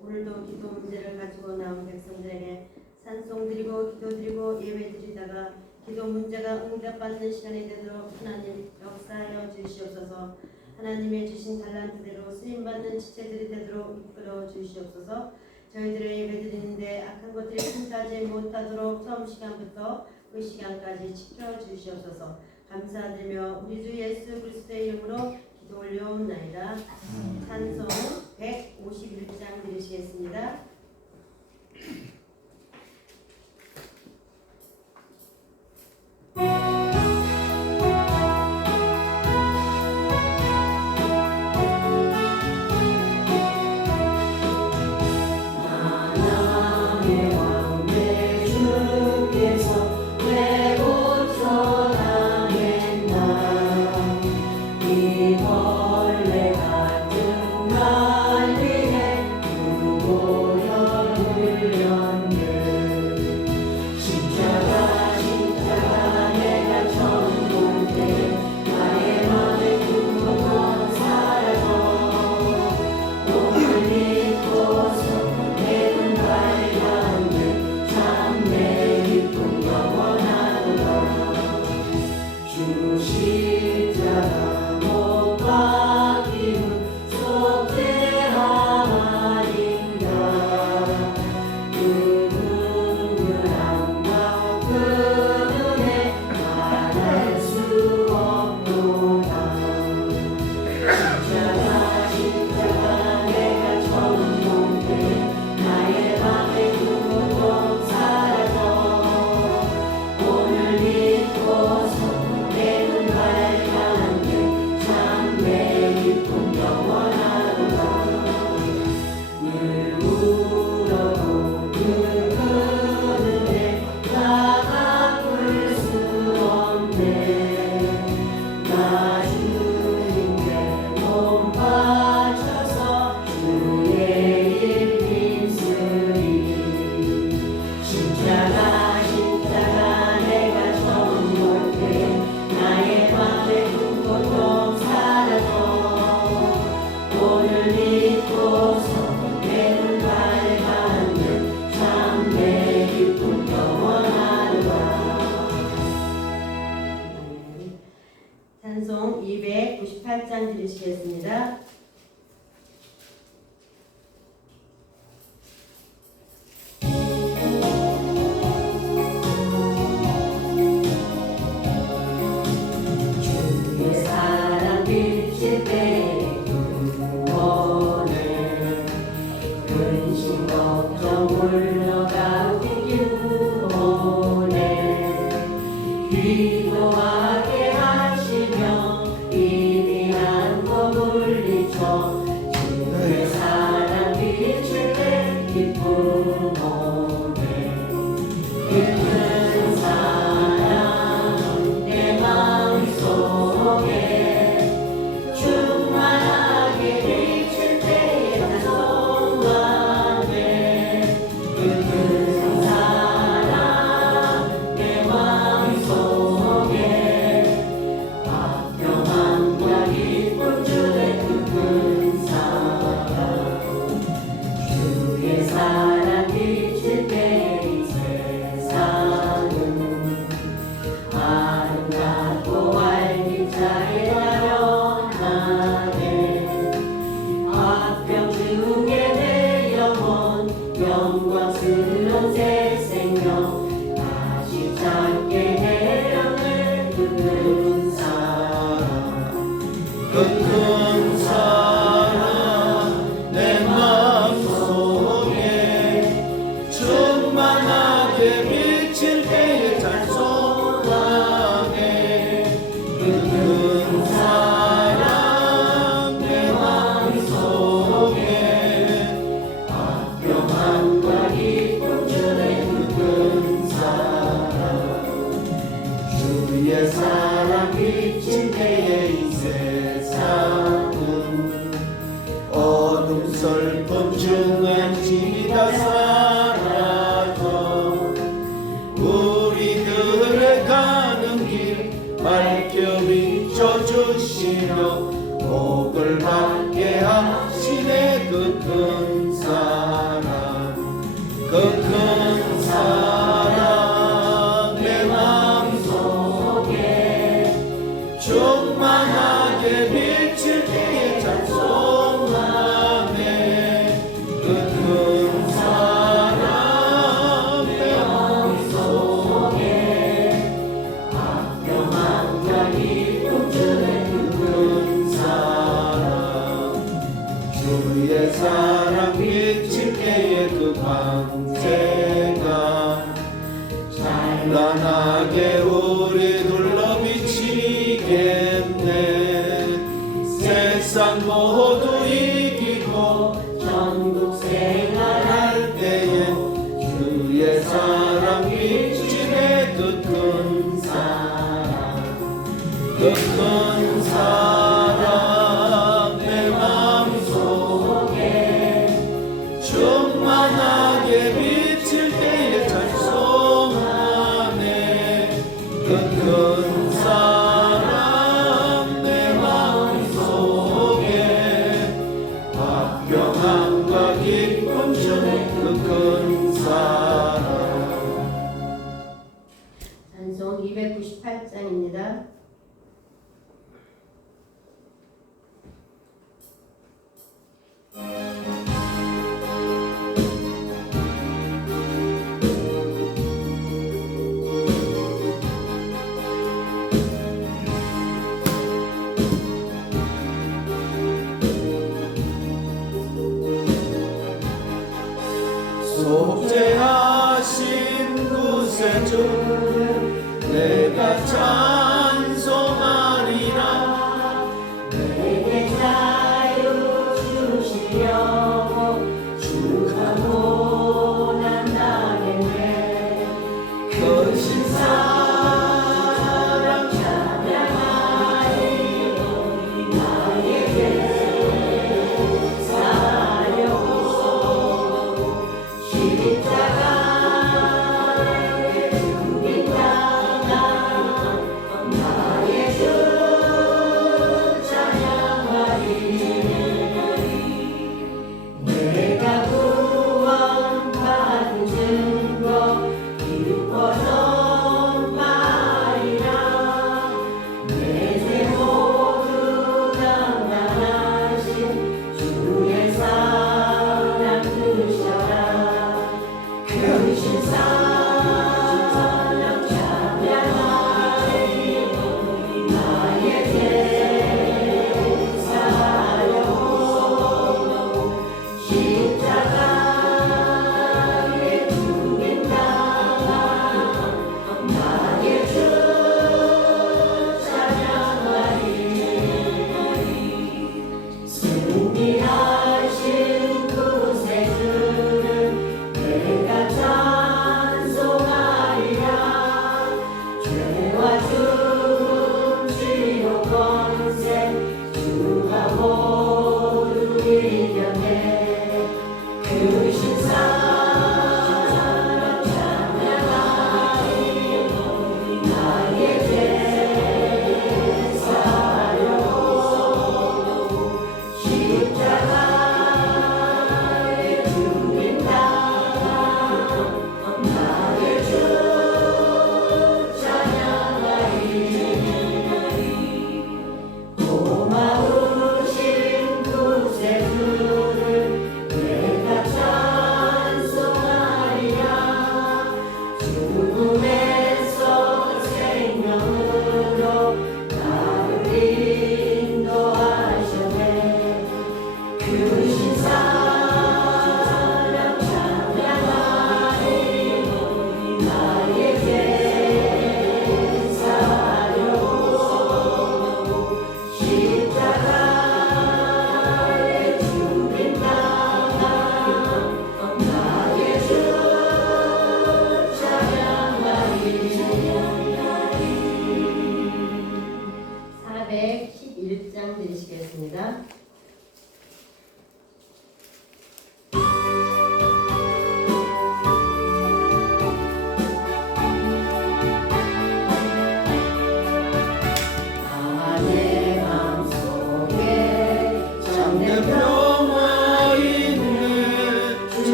오늘도 기도 문제를 가지고 나온 백성들에게 찬송드리고 기도드리고 예배드리다가 기도 문제가 응답받는 시간이 되도록 하나님 역사하여 주시옵소서. 하나님의 주신 달란트대로 쓰임받는 지체들이 되도록 이끌어 주시옵소서. 저희들의 예배드리는데 악한 것들이 틈타지 못하도록 처음 시간부터 그 시간까지 지켜주시옵소서. 감사드리며 우리 주 예수 그리스도의 이름으로 기도 올려옵나이다. 찬송 151장 드리시겠습니다. 찬송 298장 드리시겠습니다. 복을 받게 하시네 그 큰 사랑 큰 사랑 내 마음속에 충만하게 비칠 때에 찬송하네. 그 큰 사랑 내 마음속에 악평함과 기쁨 주네. 그 큰 사랑 주의 사랑 비칠 때에 그 광채가 찬란하게 우리 둘러 비치겠네. 세상 모두 이기고 천국 생활할 때에 주의 사랑 비치네. 그 큰 사랑 그 큰 사랑 내 마음속에 충만하게 비칠 때에 찬송하네. 그 큰 사랑 내 마음속에 화평함과 기쁨 주네. 그 큰 사랑. 찬송 298장입니다. 속죄하신 구세주 내가 찬송하리라. 내게 자유 주시려고 축하고 난다겠네. 거신 사랑 찬양하리 나에게 사하려고 십자가에 죽인 자가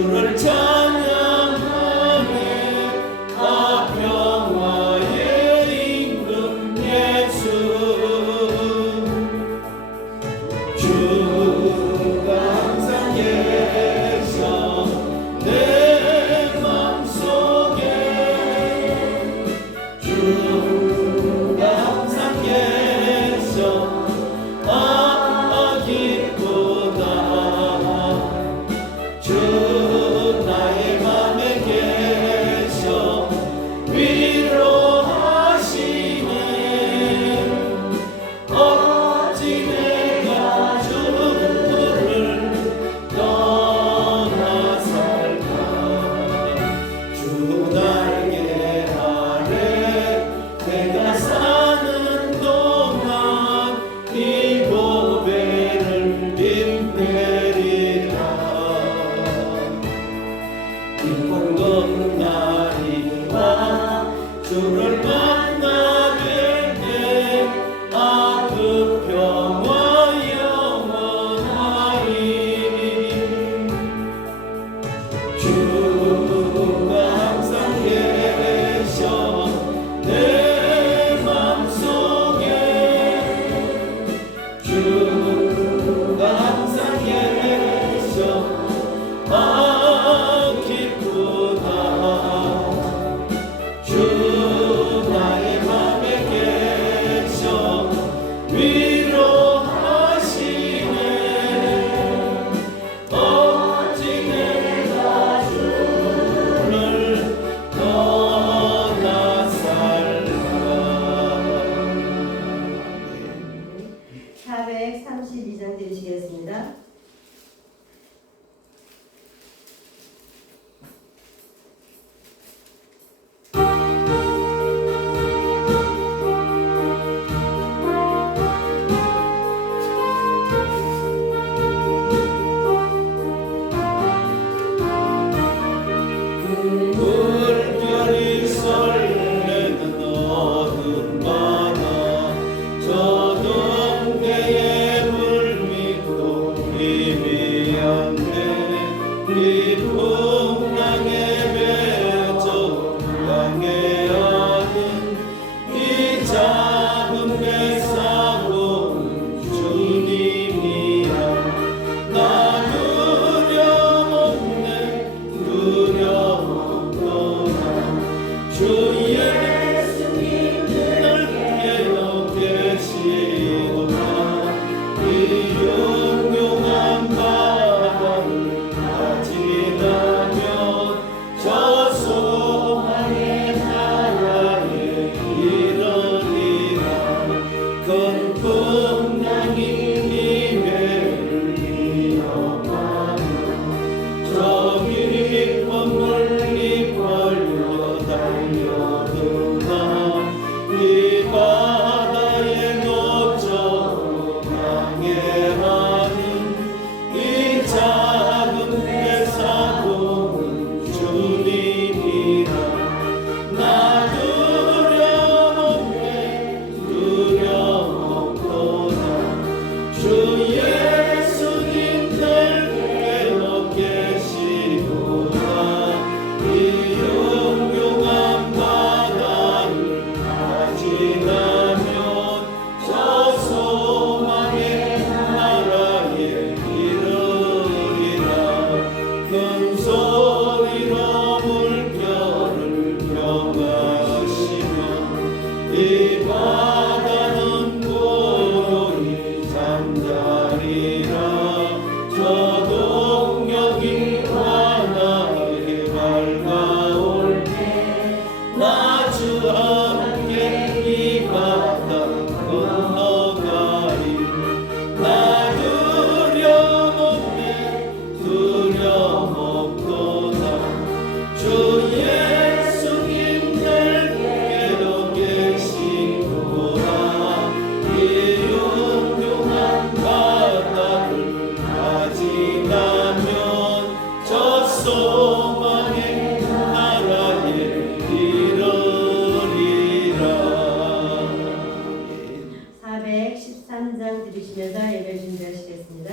주를 찬양하네. 아 평화의 임금 예수 주가 항상 계셔 내 맘속에 주가 항상 계셔 아 기쁘다 주 나의 맘에 계셔 위로하시니 어찌 내가 주를 떠나 살까. 주 날개 아래 내가 사는 동안 이 보배를 빛내리라. 인공동 날이와 주를 만나게 돼 아 그 평화 영원하리. 주가 항상 계셔 내 맘속에 주가 항상 계셔 아 기쁘다 주 나의 맘에 계셔 위로하시네. 어찌 내가 주를 떠나 살까. 432장 드리시겠습니다. 물결이 설레는 어둠 바다 저 동해의 물밑도 희미한데 이 풍랑에 베어져 강해하는 이 작은 배 사고 주님이야. 나 두려움없네 두려움없구나. 주 예수님 늘 깨어 계시도다. 이 용용한 바다를 다 지나면 저 소망의 나라에 이르리라. 큰 풍랑이 이 배를 위협하며 저 깊은 물이 벌려 달려드나 이 바다에 놓쳐 강해하는 이 작은 배 사고는 주님이라. 나 두려움없네 두려움없도다. 주 예수님 늘 깨어 계시도다. 이 용용한 바다를 다 지나면 저 소망의 나라에 이르리라. 큰 소리로 물결을 평하시며 이 바다는 고요히 잠자리라. 저 동력이 환하게 밝아올 때 나 주 함께 이 바다 건너가리. 나 두려움없네 두려움없도다. 주 예수님 늘 깨어 계시도다. 이 용용한 바다를 다 지나면 저 소망의 나라에 이르리라. 413장 들으시면서 예배 준비하시겠습니다.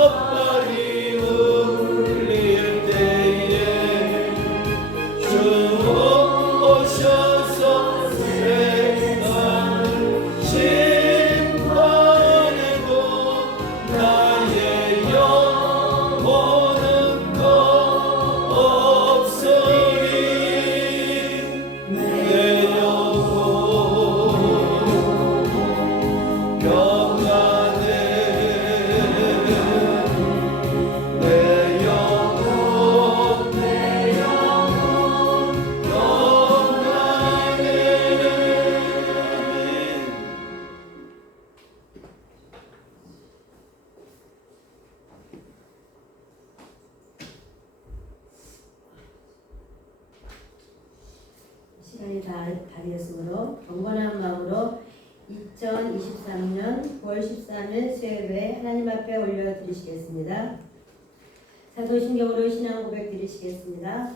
콧나발이 울릴 때에 주 오셔서 세상을 심판하고 나의 영혼은 더 없으리 내 영혼 평안해 내 영혼 평안해 시간이 다 되었으므로 경건한 마음으로 2023년 9월 13일 수요일에 하나님 앞에 올려드리시겠습니다. 사도신경으로 신앙 고백 드리시겠습니다.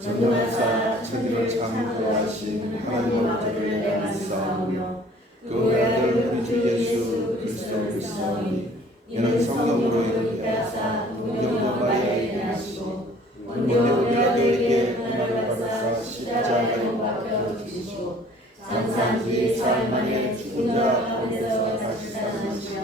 전능하사 천지를 창조하신 하나님 아버지를 내가 믿사오며 그 외아들 우리 주 예수 그리스도를 믿사오니 이는 성령으로 잉태하사 동정녀 마리아에게 나시고 원료 베드로에게 하나를 받사 십자가에 못 박혀 죽으시고 장사한 지 4일 만에 죽은 자 가운데서 다시 살아나시며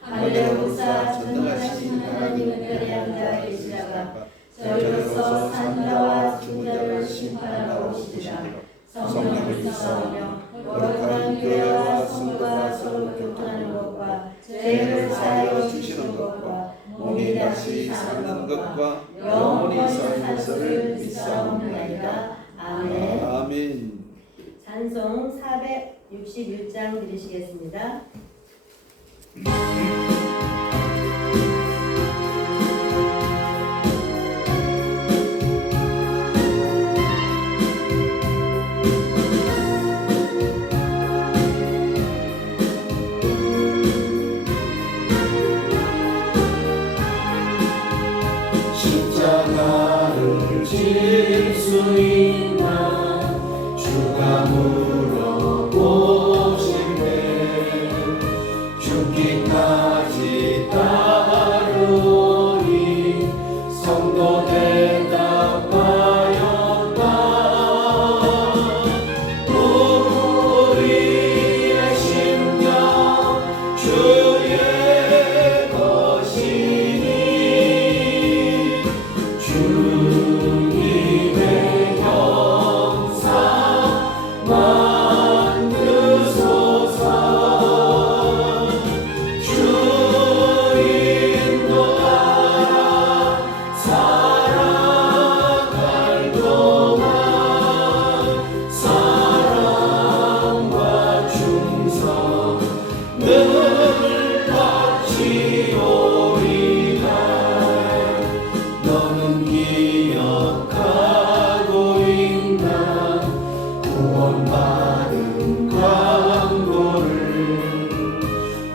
하늘로부터 전능하신 하나님 은혜의 양자에 계시다가 저희로서 산 자와 죽은 자를 심판하러 오시리라. 성령을 믿사오며 거룩한 교회와 성도가 서로 교통하는 것과 죄를 사하여 주시는 것과 몸이 다시 사는 것과 영원히 사는 것을 믿사옵나이다. 아멘. 아멘. 찬송 461장 드리시겠습니다. 십자가를 질 수 있나 주가 물어보시네 죽기까지 따르니 성도 대답하였다 우리의 심령 주의 것이니 주님의 형상 만드소서 주 인도 따라 살아갈 동안 사랑과 충성 늘 바치오리다 너는 기억하고 있나 구원받은 광고를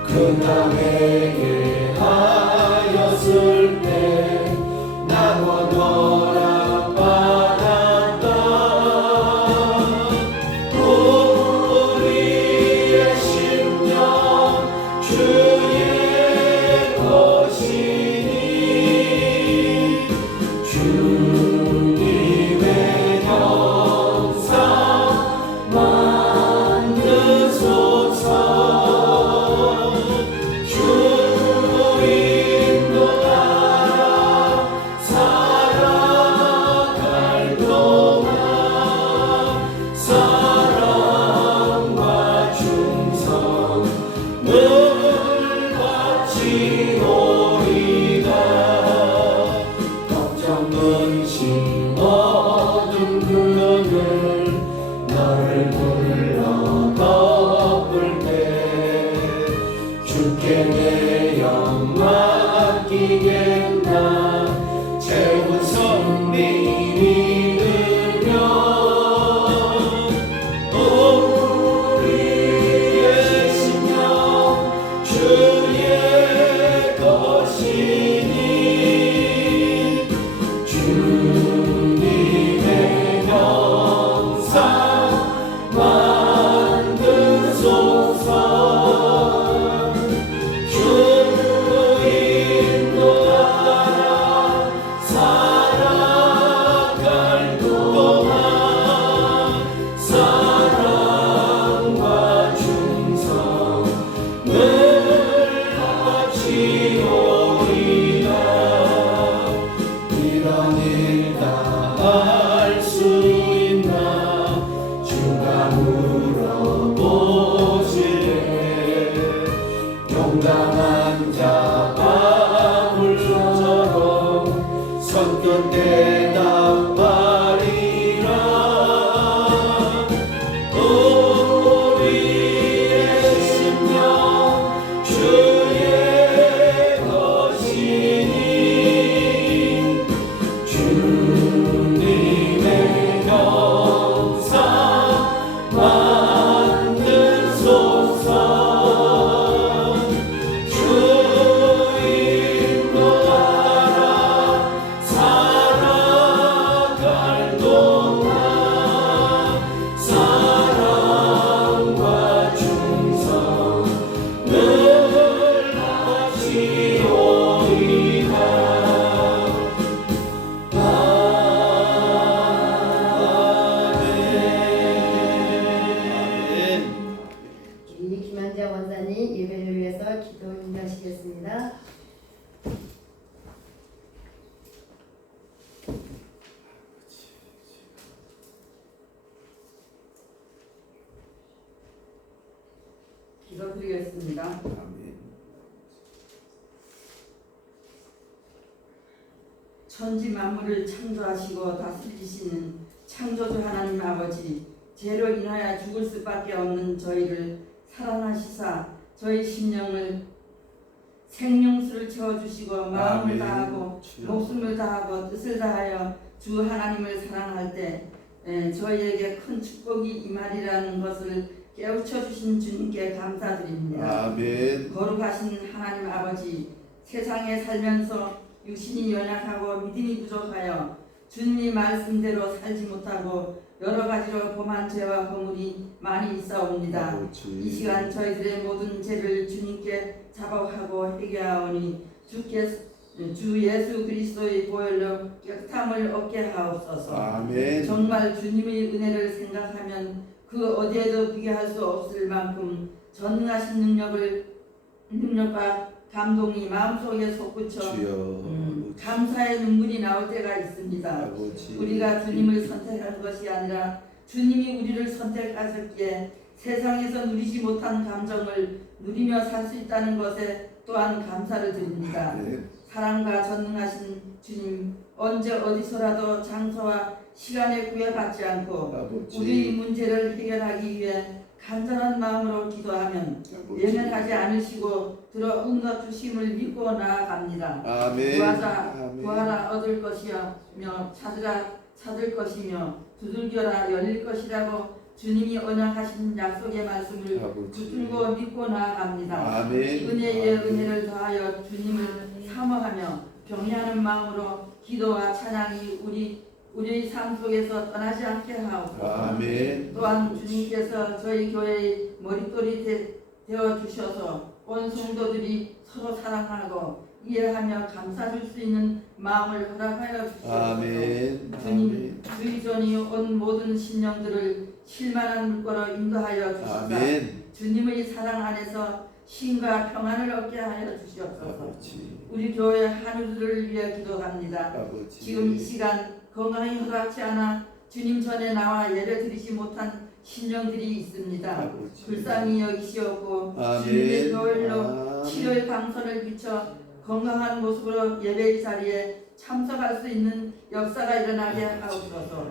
그 땅에게 하였을 때 나고 너락받았다 우리의 심령 주의 것이니 주님의 형상 만드소서 주 인도 따라 살아갈 동안 사랑과 충성 늘 바치오리다 걱정 근심 어둠 그늘 너를 불러 덮을 때 주께 내 영 맡기겠나 재우선 믿으며 우리의 심령 주의 것이니 주님의 형상 만드소서 주 강한 자 바울처럼 손끝에 나팔이라 우리의 심령 주의 것이니 주님의 영상 만드소서 주인도 따라 살아갈 동안 사랑과 충성 늘 하시오리다. 아멘. 우리 김한자 원사님 예배를 위해서 기도 인도하시겠습니다. 기도드리겠습니다. 아멘. 천지 만물을 창조하시고 다스리시는 창조주 하나님 아버지, 죄로 인하여 죽을 수밖에 없는 저희를 사랑하시사 저희 심령을 생명수를 채워주시고 마음을 아멘. 다하고 목숨을 다하고 뜻을 다하여 주 하나님을 사랑할 때 저희에게 큰 축복이 임하리라는 것을 깨우쳐 주신 주님께 감사드립니다. 아멘. 거룩하신 하나님 아버지, 세상에 살면서 육신이 연약하고 믿음이 부족하여 주님이 말씀대로 살지 못하고 여러 가지로 범한 죄와 허물이 많이 있사옵니다. 이 시간 저희들의 모든 죄를 주님께 자복하고 회개하오니 주 예수 그리스도의 보혈로 깨끗함을 얻게 하옵소서. 아멘. 정말 주님의 은혜를 생각하면 그 어디에도 비교할 수 없을 만큼 전능하신 능력과 감동이 마음속에 솟구쳐 주여 감사의 눈물이 나올 때가 있습니다. 아버지. 우리가 주님을 선택한 것이 아니라 주님이 우리를 선택하셨기에 세상에서 누리지 못한 감정을 누리며 살 수 있다는 것에 또한 감사를 드립니다. 아멘. 사랑과 전능하신 주님, 언제 어디서라도 장소와 시간에 구애받지 않고 아버지. 우리 문제를 해결하기 위해 간절한 마음으로 기도하면 외면하지 않으시고 들어 응답 주심을 믿고 나아갑니다. 아멘. 구하라 얻을 것이며 찾을 것이며 두들겨라 열릴 것이라고 주님이 언약하신 약속의 말씀을 붙들고 믿고 나아갑니다. 아멘. 은혜의 은혜를 더하여 주님을 사모하며 경외하는 마음으로 기도와 찬양이 우리의 삶 속에서 떠나지 않게 하옵소서. 아멘. 또한 주님께서 저희 교회의 머릿돌이 되어 주셔서 온 성도들이 서로 사랑하고 이해하며 감사줄 수 있는 마음을 허락하여 주시옵소서. 아멘. 주님, 주의 전이 온 모든 심령들을 실만한 물꼬로 인도하여 주시사 아멘. 주님의 사랑 안에서 힘과 평안을 얻게 하여 주시옵소서. 아버지. 우리 교회 한우들을 위해 기도합니다. 아버지. 지금 이 시간 건강이 허락치 않아 주님 전에 나와 예배드리지 못한 심령들이 있습니다. 아버지. 불쌍히 여기시옵고 아멘. 주님의 교회로 아멘. 치료의 방선을 비춰 건강한 모습으로 예배의 자리에 참석할 수 있는 역사가 일어나게 하옵소서.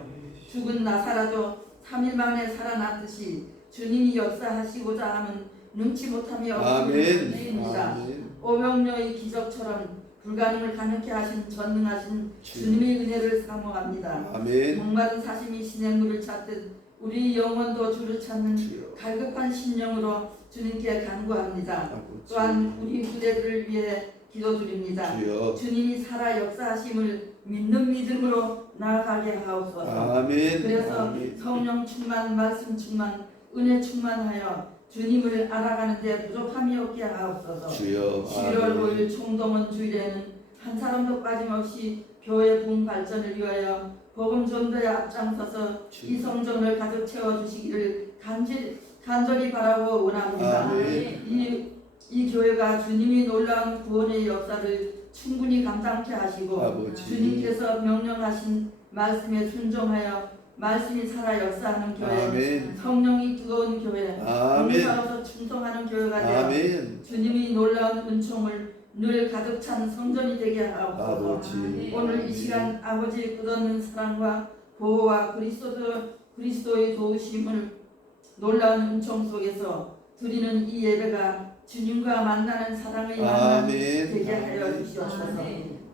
죽은 나사라도 3일 만에 살아났듯이 주님이 역사하시고자 하면 눈치 못함이 없는 아멘. 주입니다. 아멘. 오병료의 기적처럼 불가능을 가능케 하신 전능하신 주님의 은혜를 사모합니다. 아멘. 목마른 사심이 시냇물을 찾듯 우리 영혼도 주를 찾는 주여. 갈급한 심령으로 주님께 간구합니다. 아버지. 또한 우리 후대들을 위해 기도드립니다. 주여. 주님이 살아 역사하심을 믿는 믿음으로 나아가게 하옵소서. 아멘. 그래서 아멘. 성령 충만, 말씀 충만, 은혜 충만하여 주님을 알아가는 데 부족함이 없게 하옵소서. 주여. 11월 아멘. 5일 총동원 주일에는 한 사람도 빠짐없이 교회 분 발전을 위하여 복음 전도에 앞장서서 이 성전을 가득 채워주시기를 간절히 바라고 원합니다. 아멘. 이 교회가 주님이 놀라운 구원의 역사를 충분히 감당케 하시고 아버지. 주님께서 명령하신 말씀에 순종하여 말씀이 살아 역사하는 교회, 아멘. 성령이 뜨거운 교회, 아멘. 봉사로서 충성하는 교회가 되어 아멘. 주님이 놀라운 은총을 늘 가득 찬 성전이 되게 하옵소서. 아버지. 오늘 이 시간 아버지의 끝없는 사랑과 보호와 그리스도의 도우심을 놀라운 은총 속에서 드리는 이 예배가 주님과 만나는 사랑의 만남 아멘. 되게 하여 아멘. 주시옵소서.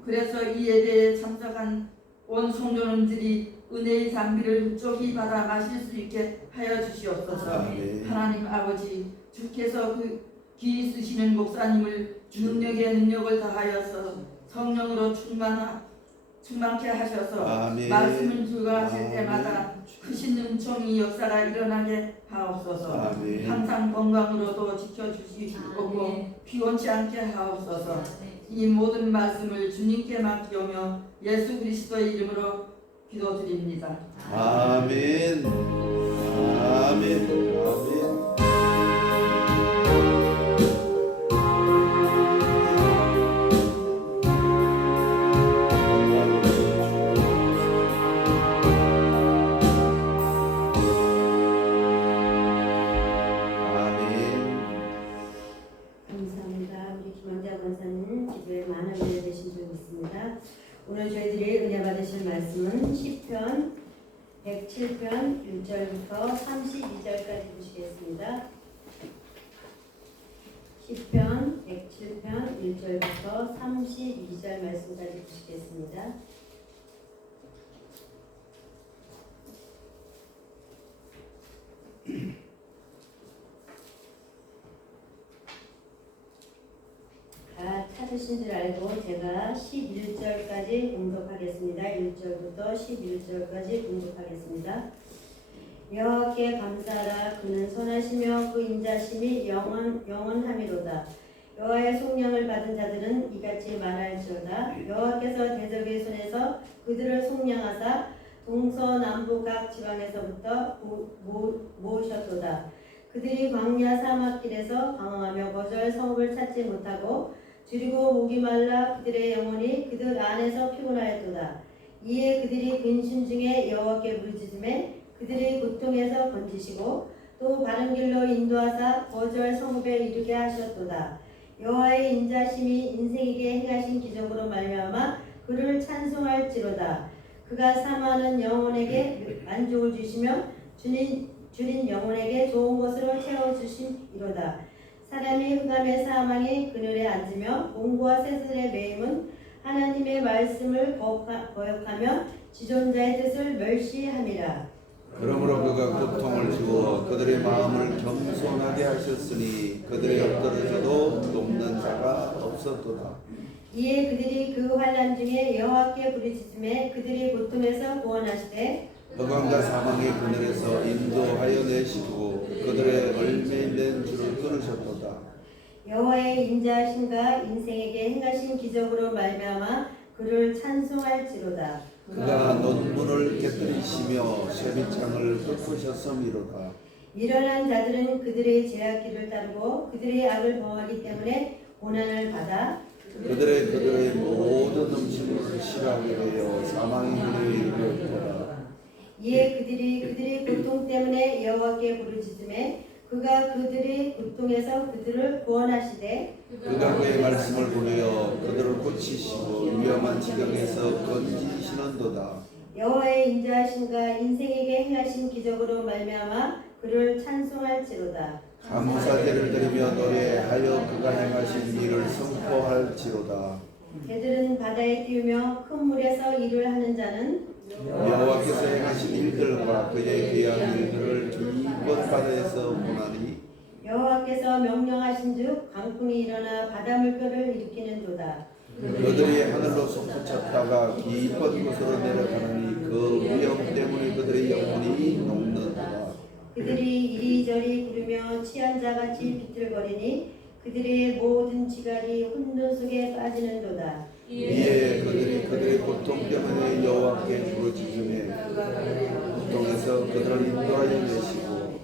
그래서 이 예배에 참석한 온 성도님들이 은혜의 잔비를 흡족히 받아 마실 수 있게 하여 주시옵소서. 아멘. 하나님 아버지, 주께서 그 귀히 쓰시는 목사님을 능력에 능력을 다하여서 성령으로 충만케 하셔서 아멘. 말씀을 주관하실 아멘. 때마다 크신 은총이 역사가 일어나게 하옵소서. 아멘. 항상 건강으로도 지켜주시고 피곤치 않게 하옵소서. 이 모든 말씀을 주님께 맡기오며 예수 그리스도의 이름으로 기도드립니다. 아멘. 아멘. 아멘. 감사합니다. 우리 김원자 권사님 기도에 많은 은혜 되신 줄 믿습니다. 오늘 저희들이 은혜 받으실 말씀은 시편 107편 1절부터 32절까지 보시겠습니다. 시편 107편 1절부터 32절 말씀까지 보시겠습니다. 다 찾으신 줄 알고 제가 11절까지 공독하겠습니다. 1절부터 11절까지 공독하겠습니다. 여호와께 감사하라. 그는 선하시며 그 인자심이 영원함이로다. 여호와의 속량을 받은 자들은 이같이 말할지어다. 여호와께서 대적의 손에서 그들을 속량하사 동서남북 각 지방에서부터 모으셨도다. 그들이 광야 사막길에서 방황하며 거절 성읍을 찾지 못하고 줄이고 목이 말라 그들의 영혼이 그들 안에서 피곤하였도다. 이에 그들이 근심 중에 여호와께 부르짖음에 그들의 고통에서 건지시고 또 바른 길로 인도하사 거절 성읍에 이르게 하셨도다. 여호와의 인자심이 인생에게 행하신 기적으로 말미암아 그를 찬송할지로다. 그가 사모하는 영혼에게 만족을 주시며 주린 영혼에게 좋은 것으로 채워주심이로다. 사람이 흑암의 사망의 그늘에 앉으며 공고와 새들의 매임은 하나님의 말씀을 거역하며 지존자의 뜻을 멸시함이라. 그러므로 그가 고통을 주어 그들의 마음을 겸손하게 하셨으니 그들의 엎드려져도 돕는 자가 없었도다. 이에 그들이 그 환난 중에 여호와께 부르짖음에 그들이 고통에서 구원하시되 흑암과 사망의 그늘에서 인도하여 내시고 그들의 얼매된 줄을 끊으셨도다. 여호와의 인자하심과 인생에게 행하신 기적으로 말미암아 그를 찬송할지로다. 그가 논문을 깨뜨리시며 쇠빗장을 꺾으셨음이로다. 미련한 자들은 그들의 제약길을 따르고 그들의 악을 범하기 때문에 고난을 받아 그들의 모든 음식물을 싫어하게 되어 사망의 길에 이르렀도다. 이에 그들의 고통 때문에 여호와께 부르짖음에 그가 그들의 고통에서 그들을 구원하시되 그가 그의 말씀을 보내어 그들을 고치시고 위험한 지경에서 건지시는도다. 여호와의 인자하심과 인생에게 행하신 기적으로 말미암아 그를 찬송할지로다. 감사제를 드리며 노래하여 그가 행하신 일을 선포할지로다. 개들은 바다에 띄우며 큰 물에서 일을 하는 자는 여호와께서 행하신 일들과 그의 귀한 일들을 기껏 바다에서 보나니 여호와께서 명령하신즉 강풍이 일어나 바다 물결을 일으키는도다. 그들이 하늘로 솟구쳤다가 깊은 곳으로 내려가느니 그 위험 때문에 그들의 영혼이 녹는도다. 그들이 이리저리 구르며 취한 자같이 비틀거리니 그들의 모든 지갈이 혼돈 속에 빠지는도다. 이에 그들이 그들의 고통 때문에 여호와께 부르짖음에 고통에서 그들을 인도하여 내시고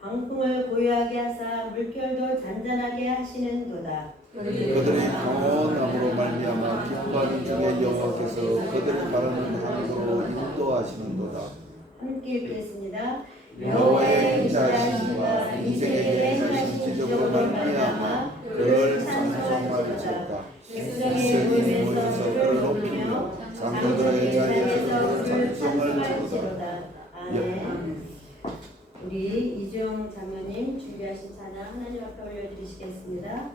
광풍을 고요하게 하사 물결도 잔잔하게 하시는도다. 그들이 강원함으로 말미암아 기뻐하는 중에 여호와께서 그들을 바라는 하늘로 인도하시는도다. 함께 읽겠습니다. 여호와의 인자하심과 인생에게 행하신 기적으로 말미암아 그를 찬송할지어다. 백성의 모임에서 그를 높이며 장로들의 자리에서 그를 찬송할지어다. 아멘. 우리 이주영 장로님 준비하신 찬양 하나님 앞에 올려드리시겠습니다.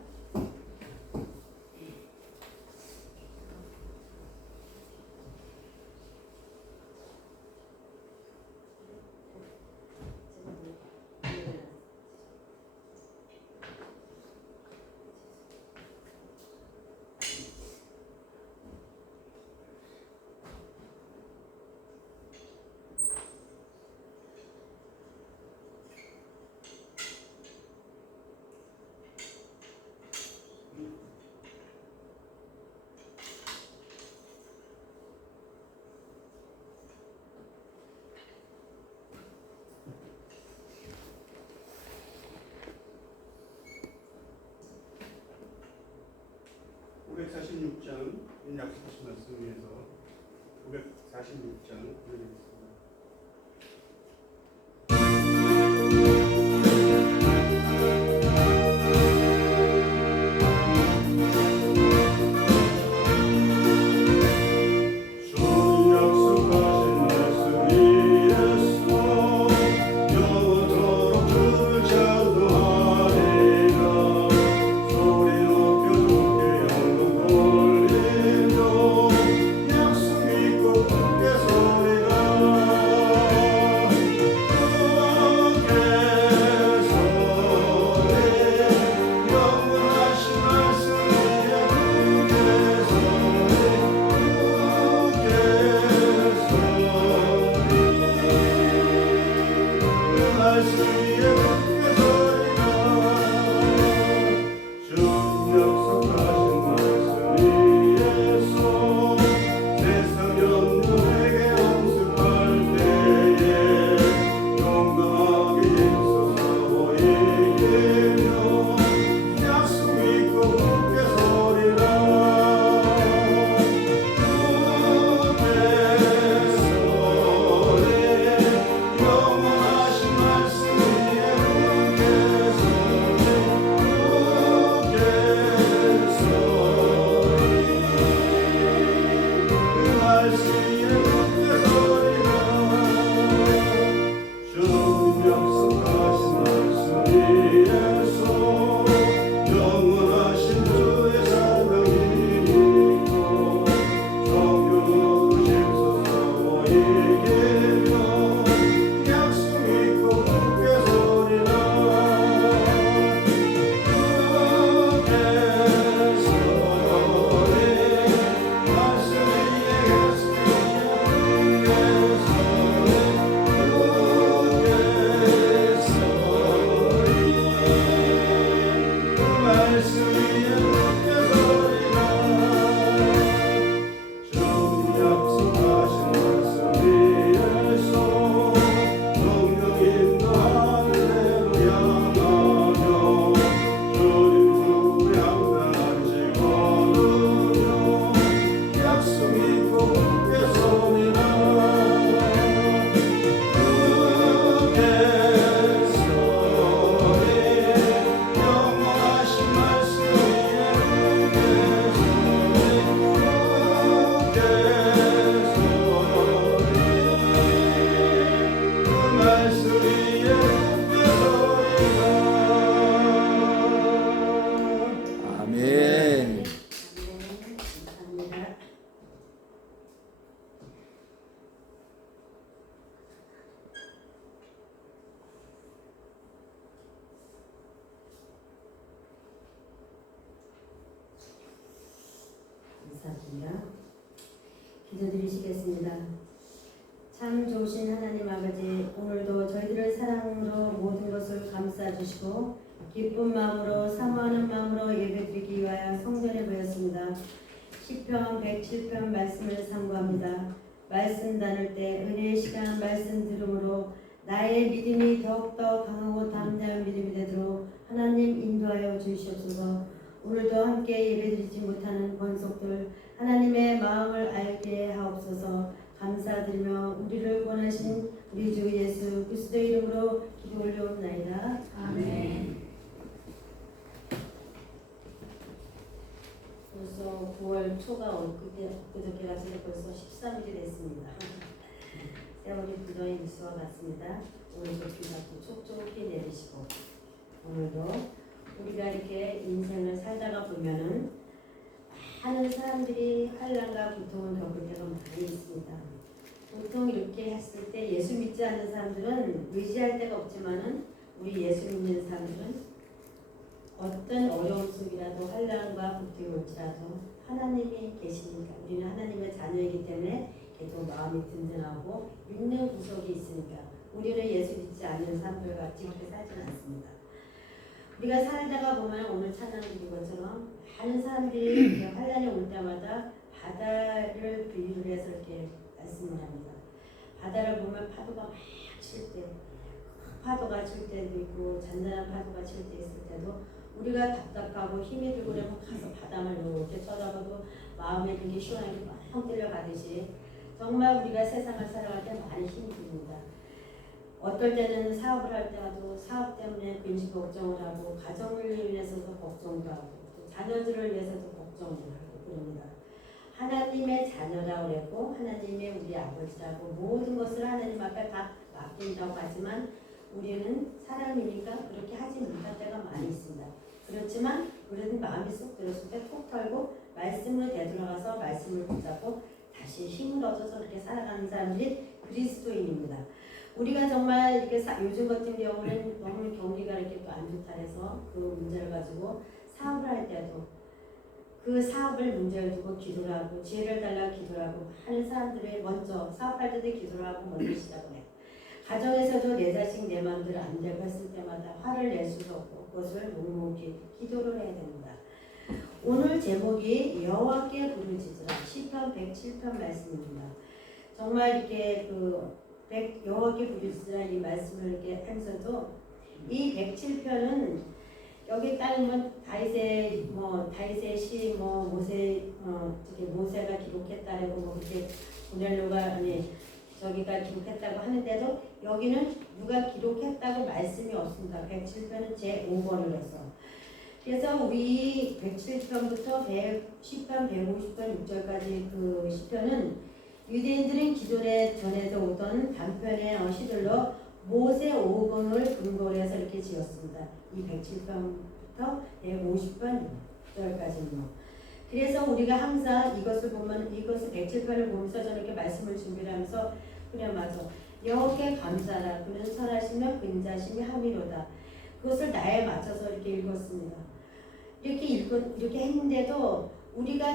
약속하신 말씀 위해서 546장 보내드리겠습니다. 감사합니다. 기도드리시겠습니다. 참 좋으신 하나님 아버지, 오늘도 저희들을 사랑으로 모든 것을 감싸주시고 기쁜 마음으로 사모하는 마음으로 예배드리기 위하여 성전에 모였습니다. 시편 107편 말씀을 상고합니다. 말씀 나눌 때 은혜의 시간 말씀 들음으로 나의 믿음이 더욱더 강하고 담대한 믿음이 되도록 하나님 인도하여 주시옵소서. 오늘도 함께 예배드리지 못하는 권속들 하나님의 마음을 알게 하옵소서. 감사드리며 우리를 원하신 우리 주 예수 그리스도 이름으로 기도 올려옵나이다. 아멘. 벌써 9월 초가 엊그저께 같은데 벌써 13일이 됐습니다. 세월이 부더히 미수와 같습니다. 오늘도 비가 또 촉촉히 내리시고 오늘도 우리가 이렇게 인생을 살다가 보면은 많은 사람들이 환난과 고통을 겪을 때가 많이 있습니다. 보통 이렇게 했을 때 예수 믿지 않는 사람들은 의지할 데가 없지만은 우리 예수 믿는 사람들은 어떤 어려움 속이라도 환난과 고통이 올지라도 하나님이 계시니까 우리는 하나님의 자녀이기 때문에 계속 마음이 든든하고 믿는 구석이 있으니까 우리는 예수 믿지 않는 사람들 같이 그렇게 살지는 않습니다. 우리가 살다가 보면 오늘 찬양 드린 것처럼 많은 사람들이 이렇게 환난이 올 때마다 바다를 비유를 해서 이렇게 말씀을 합니다. 바다를 보면 파도가 막 칠 때, 파도가 칠 때도 있고 잔잔한 파도가 칠 때 있을 때도 우리가 답답하고 힘이 들고 그러면 가서 바다만 이렇게 쳐다봐도 마음에 그게 시원하게 뻥 뚫려가듯이 정말 우리가 세상을 살아갈 때 많이 힘이 듭니다. 어떨 때는 사업을 할 때도 사업 때문에 근심 걱정을 하고 가정을 위해서도 걱정도 하고 또 자녀들을 위해서도 걱정을 하고 그럽니다. 하나님의 자녀라고 그랬고 하나님의 우리 아버지라고 모든 것을 하나님 앞에 다 맡긴다고 하지만 우리는 사람이니까 그렇게 하지 못할 때가 많이 있습니다. 그렇지만 우리는 마음이 쏙 들었을 때 톡 털고 말씀으로 되돌아가서 말씀을 붙잡고 다시 힘을 얻어서 그렇게 살아가는 사람들이 그리스도인입니다. 우리가 정말 이렇게 요즘 같은 경우는 너무 경기가 이렇게 또 안 좋다 해서 그 문제를 가지고 사업을 할 때도 그 사업을 문제를 두고 기도를 하고 지혜를 달라고 기도를 하고 하는 사람들이 먼저 사업할 때도 기도를 하고 먼저 시작을 해요. 가정에서도 내 자식 내 마음대로 안 되고 했을 때마다 화를 낼 수도 없고 그것을 묵묵히 기도를 해야 됩니다. 오늘 제목이 여호와께 부르짖으라 시편 107편 말씀입니다. 정말 이렇게 여호와께 부르짖으라 이 말씀을 이렇게 하면서도 이 107편은 여기 따르면 다윗의 시 모세가 기록했다라고 그렇게 고넬료가 저기가 기록했다고 하는데도 여기는 누가 기록했다고 말씀이 없습니다. 107편은 제 5번을 해서 그래서 우리 107편부터 110편, 150편, 6절까지 그 시편은 유대인들은 기존에 전해져 오던 단편의 시들로 모세 5권을 근거로 해서 이렇게 지었습니다. 이 107편부터 150편 6절까지는요. 그래서 우리가 항상 이것을 107편을 보면서 저는 이렇게 말씀을 준비를 하면서 그래 맞아. 여호와께 감사하라. 그는 선하시며 근자심이 함이로다. 그것을 나에 맞춰서 이렇게 읽었습니다. 이렇게 했는데도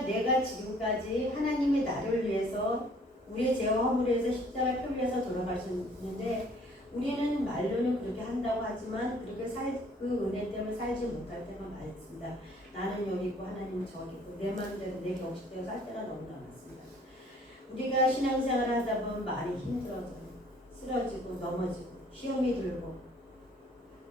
내가 지금까지 하나님이 나를 위해서 우리의 죄와 허물을 위해서 십자가에 피 흘려서 돌아가셨는데 우리는 말로는 그렇게 한다고 하지만 그렇게 그 은혜 때문에 살지 못할 때가 많습니다. 나는 여기 있고 하나님은 저기 있고 내 마음대로 내 격식대로 살 때가 너무나 많습니다. 우리가 신앙생활을 하다 보면 많이 힘들어져요. 쓰러지고 넘어지고 시험이 들고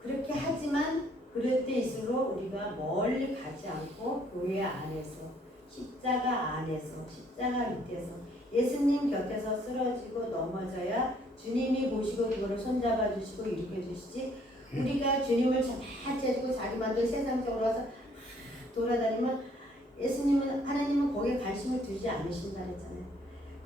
그렇게 하지만 그럴 때일수록 우리가 멀리 가지 않고 교회 안에서 십자가 안에서 십자가 밑에서 예수님 곁에서 쓰러지고 넘어져야 주님이 보시고 그거를 손잡아 주시고 일으켜 주시지 우리가 주님을 찾아주고 자기만 들 세상적으로 와서 돌아다니면 하나님은 거기에 관심을 두지 않으신다 그랬잖아요.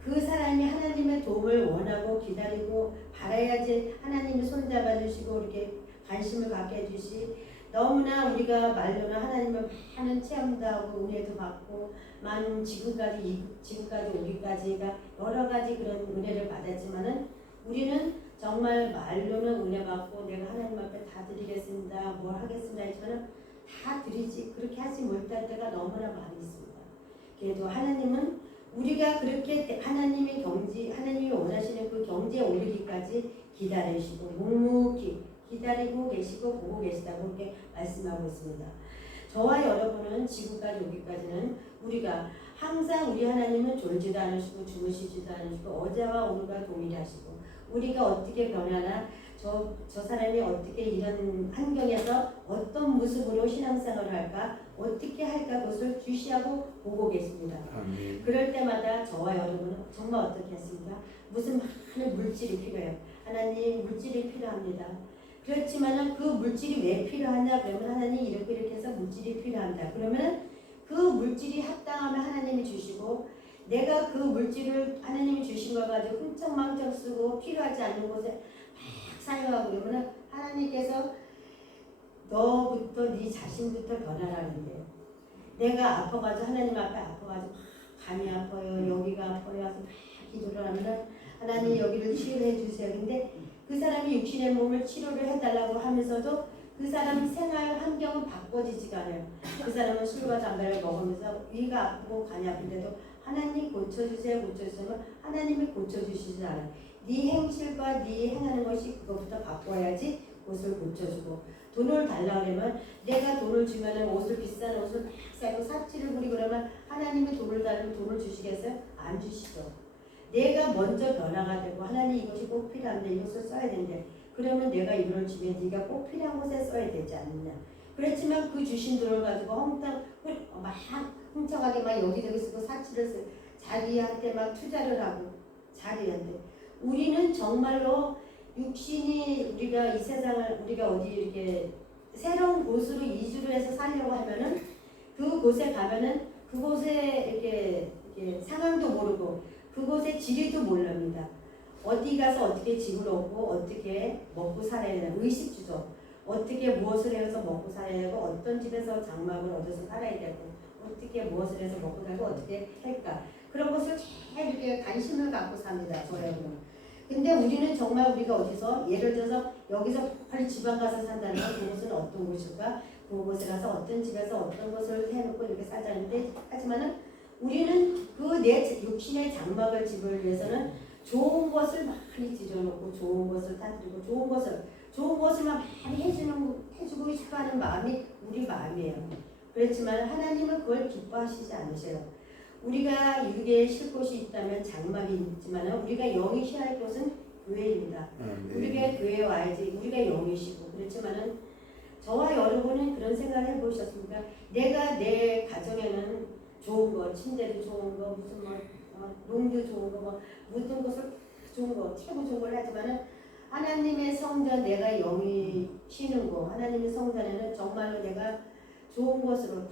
그 사람이 하나님의 도움을 원하고 기다리고 바라야지 하나님이 손잡아 주시고 이렇게 관심을 갖게 해주시 너무나 우리가 말로는 하나님을 많은 체험도 하고 은혜도 받고 많은 지금까지 오기까지가 여러 가지 그런 은혜를 받았지만은 우리는 정말 말로는 은혜 받고 내가 하나님 앞에 다 드리겠습니다. 뭘 하겠습니다 했지만은 다 드리지 그렇게 하지 못할 때가 너무나 많이 있습니다. 그래도 하나님은 우리가 그렇게 하나님이 원하시는 그 경지에 오르기까지 기다리시고 묵묵히 기다리고 계시고 보고 계시다고 이렇게 말씀하고 있습니다. 저와 여러분은 지금까지 오기까지는 우리가 항상 우리 하나님은 졸지도 않으시고 주무시지도 않으시고 어제와 오늘과 동일하시고 우리가 어떻게 변하나 저 사람이 어떻게 이런 환경에서 어떤 모습으로 신앙생활을 할까 어떻게 할까 그것을 주시하고 보고 계십니다. 아멘. 그럴 때마다 저와 여러분은 정말 어떻게 했습니까? 무슨 많은 물질이 필요해요. 하나님 물질이 필요합니다. 그렇지만은 그 물질이 왜 필요하냐 그러면 하나님 이렇게 해서 물질이 필요합니다. 그러면 그 물질이 합당하면 하나님이 주시고 내가 그 물질을 하나님이 주신 걸 가지고 흥청망청 쓰고 필요하지 않는 곳에 막 사용하고 그러면 하나님께서 너부터 네 자신부터 변화라는데요. 내가 아파가지고 하나님 앞에 아파가지고 간이 아파요 여기가 아파요 와서 막 기도를 하면은 하나님 여기를 치료해 주세요. 근데 그 사람이 육신의 몸을 치료를 해달라고 하면서도 그 사람 생활 환경은 바꿔지지가 않아요. 그 사람은 술과 담배를 먹으면서 위가 아프고 간이 아픈데도 하나님 고쳐주세요 고쳐주세요 하나님이 고쳐주시지 않아요. 네 행실과 네 행하는 것이 그것부터 바꿔야지 옷을 고쳐주고 돈을 달라 그러면 내가 돈을 주면 옷을 비싼 옷을 막 사고 사치를 부리고 그러면 하나님이 돈을 달라면 돈을 주시겠어요? 안 주시죠. 내가 먼저 변화가 되고 하나님 이것이 꼭 필요한데 이것을 써야 되는데 그러면 내가 이걸 주면 네가 꼭 필요한 곳에 써야 되지 않느냐. 그렇지만 그 주신 돈을 가지고 막 흥청하게 막 여기저기 쓰고 사치를 쓰고 자기한테 막 투자를 하고 자기한테 우리는 정말로 육신이 우리가 이 세상을 우리가 어디 이렇게 새로운 곳으로 이주를 해서 살려고 하면은 그곳에 가면은 그곳에 이렇게 상황도 모르고 그곳의 지리도 모릅니다. 어디 가서 어떻게 집을 얻고 어떻게 먹고 살아야 되나 의식주죠. 어떻게 무엇을 해서 먹고 살아야 되고 어떤 집에서 장막을 얻어서 살아야 되고 어떻게 무엇을 해서 먹고 살고 어떻게 할까 그런 것을 잘 이렇게 관심을 갖고 삽니다. 저희는. 근데 우리는 정말 우리가 어디서 예를 들어서 여기서 빨리 지방 가서 산다는 건 그곳은 어떤 곳일까 그곳에 가서 어떤 집에서 어떤 것을 해놓고 이렇게 살자는데 하지만은 우리는 그 내 육신의 장막을 집을 위해서는 좋은 것을 많이 들여놓고 좋은 것을 다드리고 좋은 것을만 많이 해주고 싶어하는 마음이 우리 마음이에요. 그렇지만 하나님은 그걸 기뻐하시지 않으셔요. 우리가 육에 쉴 곳이 있다면 장막이 있지만 우리가 영이 쉬할 곳은 교회입니다. 네. 우리가 교회에 와야지 우리가 영이 쉬고 그렇지만은 저와 여러분은 그런 생각을 해보셨습니까? 내가 내 가정에는 좋은 거, 침대도 좋은 거, 무슨 롱도 좋은 거, 모든 것을 좋은 거, 최고 좋은 걸 하지만은 하나님의 성전, 내가 영이 쉬는 곳, 하나님의 성전에는 정말로 내가 좋은 것으로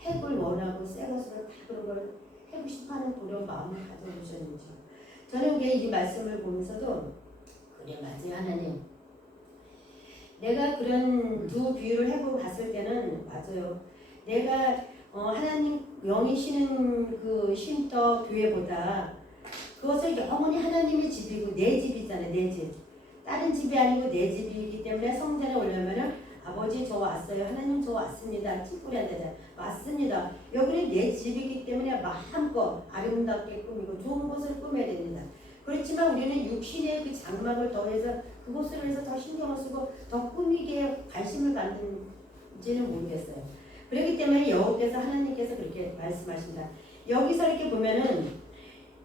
핵을 원하고 새 것으로 다 그런 걸 하고 싶어하는 그런 마음을 가져보셨는지. 저는 이 말씀을 보면서도 그래 맞아요 하나님. 내가 그런 두 비유를 해보고 봤을 때는 맞아요. 내가 하나님 영이 쉬는 그 쉼터 교회보다 그것을 영원히 하나님의 집이고 내 집이잖아요. 내 집. 다른 집이 아니고 내 집이기 때문에 성전에 오려면은 아버지 저 왔어요. 하나님 저 왔습니다. 찌뿌리한테 왔습니다. 여기는 내 집이기 때문에 마음껏 아름답게 꾸미고 좋은 곳을 꾸며야 됩니다. 그렇지만 우리는 육신의 그 장막을 더해서 그곳으로 해서 더 신경을 쓰고 더 꾸미게 관심을 갖는지는 모르겠어요. 그렇기 때문에 여호께서 하나님께서 그렇게 말씀하십니다. 여기서 이렇게 보면은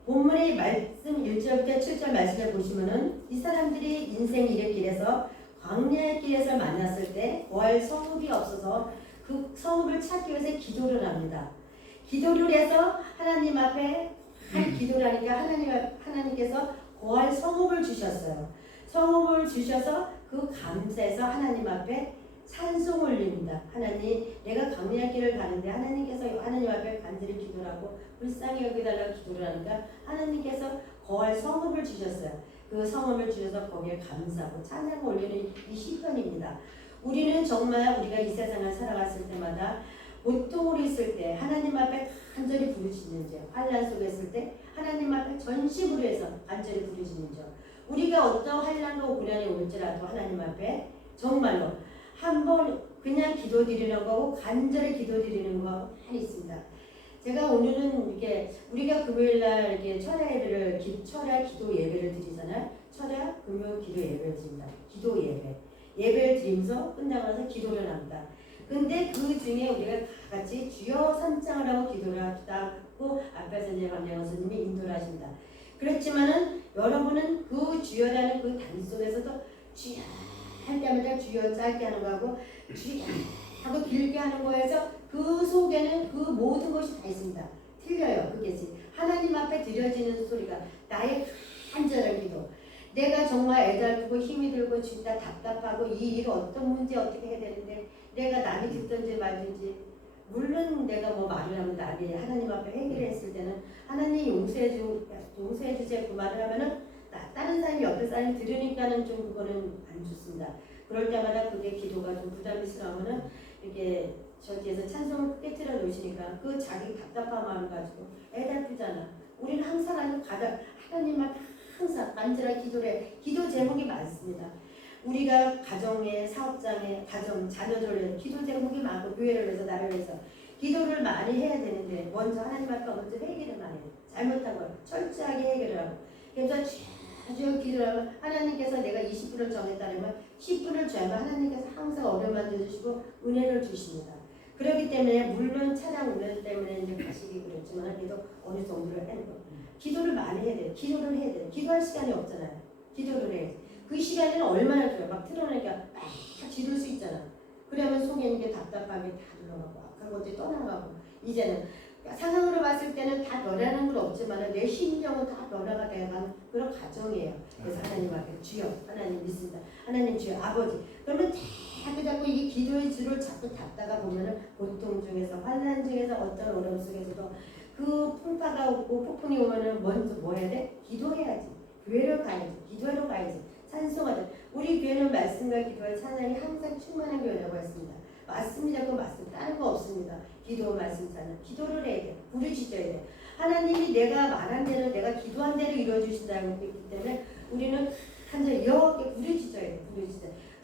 본문의 말씀 1절부터 7절 말씀을 보시면은 이 사람들이 인생 이르길에서 광야의 길에서 만났을 때 거할 성읍이 없어서 그 성읍을 찾기 위해서 기도를 합니다. 기도를 해서 하나님 앞에 기도를 하니까 하나님께서 거할 성읍을 주셨어요. 성읍을 주셔서 그 감사해서 하나님 앞에 찬송 올립니다. 하나님 내가 광야 길을 가는데 하나님께서 하나님 앞에 간절히 기도를 하고 불쌍히 여기달라고 기도를 하니까 하나님께서 거할 성읍을 주셨어요. 그 성읍을 주셔서 거기에 감사하고 찬양을 올리는 이 시편입니다. 우리는 정말 우리가 이 세상을 살아갔을 때마다 고통으로 있을 때 하나님 앞에 간절히 부르짖는지요. 환난 속에 있을 때 하나님 앞에 전심으로 해서 간절히 부르짖는지요. 우리가 어떤 환난과 고난이 올지라도 하나님 앞에 정말로 한번 그냥 기도드리는 거고 간절히 기도드리는 거 많이 있습니다. 제가 오늘은 이렇게 우리가 금요일날 이렇게 철야 예배를 철야 기도 예배를 드리잖아요. 철야 금요 기도 예배를 드립니다. 기도 예배를 드리면서 끝나고 나서 기도를 합니다. 근데 그 중에 우리가 다 같이 주여 삼창을 하고 기도를 하고 앞에서 이제 박영원 선생님이 인도를 하십니다. 그렇지만은 여러분은 그 주여라는 그 단지 속에서도 주여 할 때마다 주여 짧게 하는 거하고 주여 하고 길게 하는 거에서 그 속에는 그 모든 것이 다 있습니다. 틀려요. 그것이 하나님 앞에 드려지는 소리가 나의 간절한 기도, 내가 정말 애달프고 힘이 들고 진짜 답답하고 이 일 어떤 문제 어떻게 해야 되는데 내가 남이 듣든지 말든지 물론 내가 뭐 말을 하면 남이 하나님 앞에 회개를 했을 때는 하나님 용서해 주세요 그 말을 하면은 다른 사람이 옆에 사람이 들으니까는 좀 그거는 안 좋습니다. 그럴 때마다 그게 기도가 좀 부담스러우면은 이렇게 저기에서 찬송을 깨트려 놓으시니까 그 자기 답답한 마음을 가지고 애달프잖아. 우리는 항상 하나님 앞에 항상 간절한 기도를 해. 기도 제목이 많습니다. 우리가 가정에 사업장에 가정 자녀들을 위해서 기도 제목이 많고 교회를 위해서 나를 위해서 기도를 많이 해야 되는데 먼저 하나님 앞에 먼저 회개를 많이 해요. 잘못한 걸 철저하게 해결을 하고 그래서 자주 기도를 하면 하나님께서 내가 20분을 정했다면 10분을 줘야만 하나님께서 항상 어려움만 주시고 은혜를 주십니다. 그렇기 때문에 물론 찬양 운전 때문에 이제 가시기 그렇지만 그래도 어느 정도를 하는 거. 기도를 많이 해야 돼요. 기도를 해야 돼요. 기도할 시간이 없잖아요. 기도를 해야지. 그 시간에는 얼마나 줘요. 막 틀어내니까 막 지를 수 있잖아. 그러면 속에 있는 게 답답하게 다 들어가고 악한 것들이 떠나가고 이제는 상황으로 봤을 때는 다 변하는 건 없지만 내 심정은 다 변화가 돼가는 그런 과정이에요. 그래서 하나님 앞에 주여 하나님 믿습니다. 하나님 주여 아버지 그러면 자꾸 이 기도의 줄을 자꾸 닫다가 보면은 고통 중에서 환난 중에서 어떤 어려움 속에서도 그 풍파가 오고 폭풍이 오면은 먼저 뭐 해야 돼? 기도해야지. 교회로 가야지. 기도회로 가야지. 찬송하자. 우리 교회는 말씀과 기도와 찬양이 항상 충만한 교회라고 했습니다. 맞습니다. 그거 맞습니다. 다른 거 없습니다. 기도, 말씀, 찬양. 기도를 해야 돼. 부르짖어야 돼. 하나님이 내가 말한 대로 내가 기도한 대로 이루어주신다고 했기 때문에 우리는 한절 여호와께 부르짖어야 돼.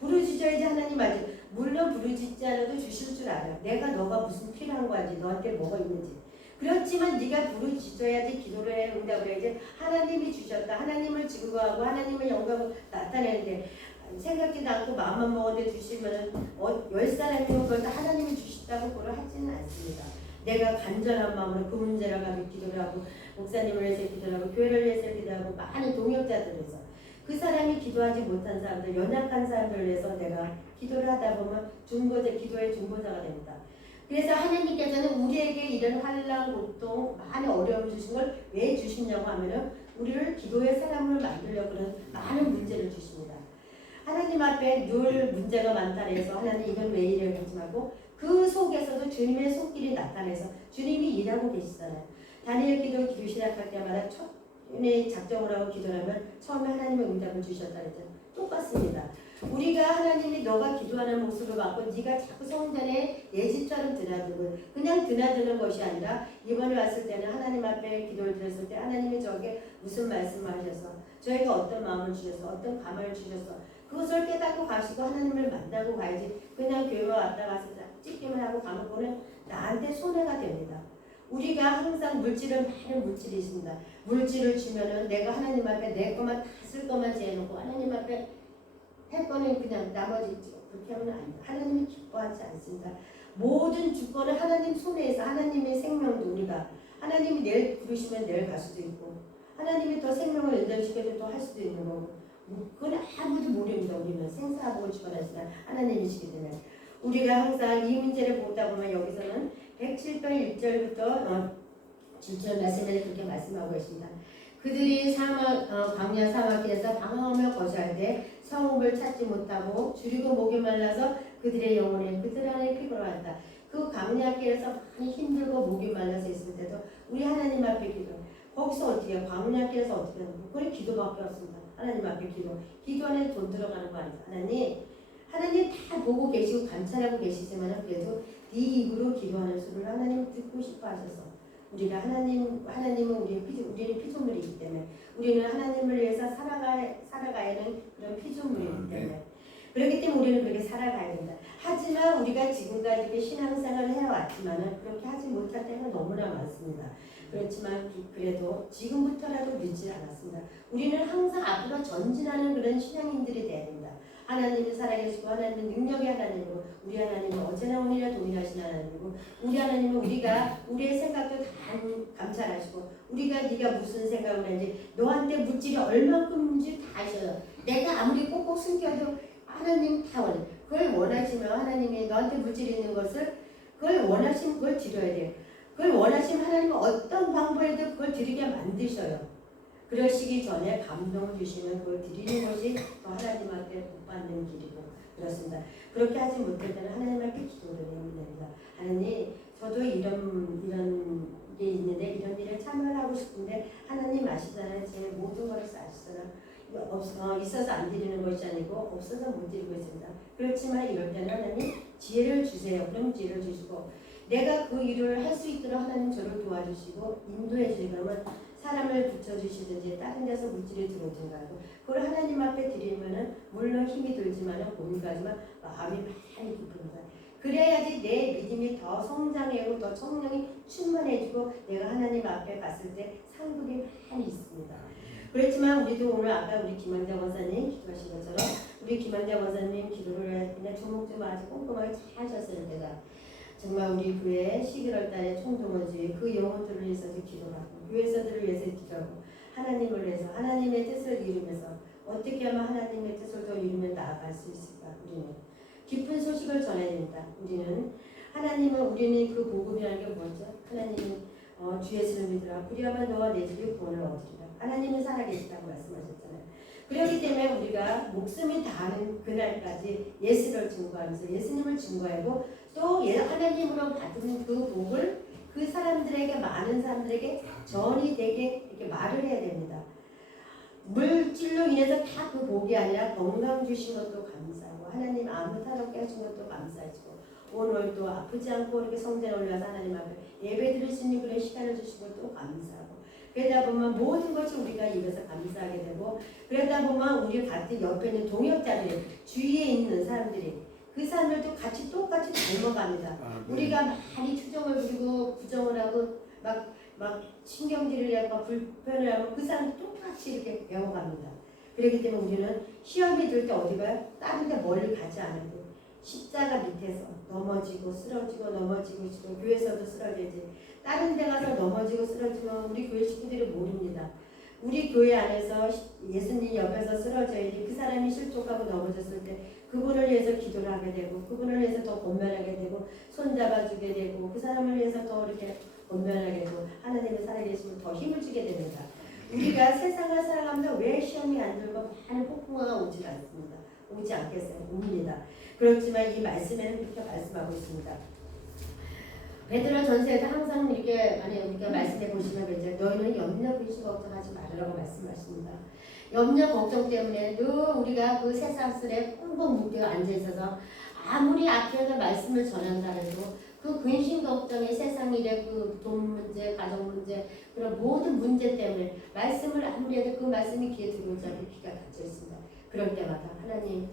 부르짖어야지 하나님 알지. 물론 부르짖지 않아도 주실 줄 알아. 내가 너가 무슨 필요한 거 알지. 너한테 뭐가 있는지. 그렇지만 네가 부르짖어야지 기도를 해 응답을 해야지 하나님이 주셨다. 하나님을 증거하고 하나님의 영광을 나타내는데 생각지도 않고 마음만 먹었는데 주시면은 10사람이면 그걸 다 하나님이 주셨다고 그걸 하지는 않습니다. 내가 간절한 마음으로 그 문제를 가지고 기도를 하고 목사님을 위해서 기도를 하고 교회를 위해서 기도를 하고 많은 동역자들을 위해서 그 사람이 기도하지 못한 사람들 연약한 사람들을 위해서 내가 기도를 하다 보면 기도의 중보자가 됩니다. 그래서 하나님께서는 우리에게 이런 환난, 고통, 많은 어려움을 주신 걸 왜 주시냐고 하면은 우리를 기도의 사람을 만들려고 그런 많은 문제를 주십니다. 하나님 앞에 늘 문제가 많다 해서 하나님 이건 왜 이래 하지 말고 그 속에서도 주님의 손길이 나타내서 주님이 일하고 계시잖아요. 다니엘 기도 시작할 때마다 첫눈에 작정을 하고 기도를 하면 처음에 하나님의 응답을 주셨다 했잖아요. 똑같습니다. 우리가 하나님이 너가 기도하는 모습을 받고 네가 자꾸 성전에 내 집처럼 드나들고 그냥 드나드는 것이 아니라 이번에 왔을 때는 하나님 앞에 기도를 드렸을 때 하나님이 저에게 무슨 말씀을 하셔서 저에게 어떤 마음을 주셔서 어떤 감화를 주셔서 그것을 깨닫고 가시고 하나님을 만나고 가야지 그냥 교회와 왔다 가서 찍기만 하고 가면 나한테 손해가 됩니다. 우리가 항상 물질은 많은 물질이 있습니다. 물질을 주면은 내가 하나님 앞에 내 것만 다 쓸 것만 재놓고 하나님 앞에 할 거는 그냥 나머지 그렇게 하면 안 돼. 하나님이 기뻐하지 않습니다. 모든 주권은 하나님 손에서 하나님의 생명도 우리가 하나님이 내일 부르시면 내일 갈 수도 있고 하나님이 더 생명을 연장시켜서 또 할 수도 있는 거고 그건 아무도 모릅니다. 우리는 생사하고 주관하시는 하나님이시기 때문에 우리가 항상 이 문제를 보다 보면 여기서는 107편 1절부터 7절 말씀에 그렇게 말씀하고 계십니다. 그들이 광야 사막길에서 방황하며 거주할 때 성읍을 찾지 못하고 줄이고 목이 말라서 그들의 영혼이 그들 안에 피곤하다. 그 광야길에서 많이 힘들고 목이 말라서 있을 때도 우리 하나님 앞에 기도. 거기서 어떻게 해요? 광야길에서 어떻게 해요? 그건 기도밖에 없습니다. 하나님 앞에 기도 안에 돈 들어가는 거 아니죠. 하나님 다 보고 계시고 관찰하고 계시지만 그래도 네 입으로 기도하는 소리를 하나님 듣고 싶어 하셔서 우리가 하나님은 우리는 피조물이기 때문에 우리는 하나님을 위해서 살아가야 하는 그런 피조물이기 때문에 그렇기 때문에 우리는 그렇게 살아가야 된다. 하지만 우리가 지금까지 이렇게 신앙생활을 해왔지만은 그렇게 하지 못할 때가 너무나 많습니다. 그렇지만 그래도 지금부터라도 늦지 않았습니다. 우리는 항상 앞으로 전진하는 그런 신앙인들이 돼야 됩니다. 하나님이 살아계시고 하나님은 능력의 하나님이고 우리 하나님은 어제나 오늘이나 동일하신 하나님이고 우리 하나님은 우리의 생각도 다 감찰하시고 네가 무슨 생각을 하는지 너한테 물질이 얼마큼인지 다 아셔요. 내가 아무리 꼭꼭 숨겨도 하나님 다 원해. 그걸 원하시면 하나님이 너한테 물질이 있는 것을 그걸 원하시면 그걸 드려야 돼요. 그걸 원하시면 하나님은 어떤 방법에도 그걸 드리게 만드셔요. 그러시기 전에 감동을 주시면 그걸 드리는 것이 더 하나님 앞에 복 받는 길이고 그렇습니다. 그렇게 하지 못할 때는 하나님 앞에 기도를 해야 됩니다. 하나님 저도 이런 게 있는데 이런 일에 참여를 하고 싶은데 하나님 아시잖아요. 제 모든 것을 아시잖아요. 있어서 안 드리는 것이 아니고 없어서 못 드리고 있습니다. 그렇지만 이럴 때는 하나님 지혜를 주세요. 그럼 지혜를 주시고 내가 그 일을 할 수 있도록 하나님 저를 도와주시고 인도해 주시고 그러면 사람을 붙여주시든지 다른 데서 물질이 들어오든가 하고 그걸 하나님 앞에 드리면은 물론 힘이 들지만은 몸이 가지만 마음이 많이 기쁩니다. 그래야지 내 믿음이 더 성장하고 더 성령이 충만해지고 내가 하나님 앞에 갔을 때 상급이 많이 있습니다. 그렇지만 우리도 오늘 아까 우리 김한자 권사님 기도하신 것처럼 우리 김한자 권사님 기도를 그냥 조목조목 아주 꼼꼼하게 잘 하셨어요. 내가 정말 우리 교회 11월 달에 총동원주의 그 영혼들을 위해서 기도하고 교회에서들을 위해서 기도하고 하나님을 위해서 하나님의 뜻을 이루면서 어떻게 하면 하나님의 뜻을 더 이루며 나아갈 수 있을까. 우리는 기쁜 소식을 전해야 됩니다. 우리는 그 복음이라는 게 뭐죠? 하나님은 주 예수를 믿으라. 그리하면 너와 내 집이 구원을 얻으리라. 하나님은 살아계시다고 말씀하셨잖아요. 그렇기 때문에 우리가 목숨이 다하는 그날까지 예수를 증거하면서 예수님을 증거하고 또 하나님으로 받은 그 복을 그 사람들에게 많은 사람들에게 전이 되게 이렇게 말을 해야 됩니다. 물질로 인해서 다 그 복이 아니라 건강 주신 것도 감사하고 하나님 아무 탈 없게 하신 것도 감사하시고 오늘도 아프지 않고 이렇게 성전에 올라서 하나님 앞에 예배 드릴 수 있는 그런 시간을 주신 것도 감사하고 그러다 보면 모든 것이 우리가 입에서 감사하게 되고 그러다 보면 우리 같은 옆에 있는 동역자들이 주위에 있는 사람들이 그 사람들도 같이 똑같이 닮아갑니다. 우리가 많이 추정을 부리고 부정을 하고 막 신경질을 하고 불편을 하고 그 사람도 똑같이 이렇게 배워갑니다. 그렇기 때문에 우리는 시험이 들 때 어디 가요? 다른 데 멀리 가지 않아도 십자가 밑에서 넘어지고 쓰러지고 교회에서도 쓰러지지 다른 데 가서 넘어지고 쓰러지면 우리 교회 식구들이 모릅니다. 우리 교회 안에서 예수님 옆에서 쓰러져야지 그 사람이 실족하고 넘어졌을 때 그분을 위해서 기도를 하게 되고 그분을 위해서 더 권면하게 되고 손잡아주게 되고 그 사람을 위해서 더 이렇게 권면하게 되고 하나님의 살아계심을 더 힘을 주게 됩니다. 우리가 세상을 살아가면서 왜 시험이 안 들고 많은 폭풍우가 오지 않습니다. 오지 않겠어요. 옵니다. 그렇지만 이 말씀에는 그렇게 말씀하고 있습니다. 베드로 전서에도 항상 이렇게 우리가 말씀해 보시면 이제 너희는 염려 근심 걱정하지 말으라고 말씀하십니다. 염려 걱정 때문에 늘 우리가 그 세상술에 꽁꽁 묶여 앉아 있어서 아무리 앞에서 말씀을 전한다 해도 그 근심 걱정의 세상 일의 그 돈 문제, 가정 문제 그런 모든 문제 때문에 말씀을 아무리 해도 그 말씀이 귀에 들어오지 않고 귀가 닫혀 있습니다. 그럴 때마다 하나님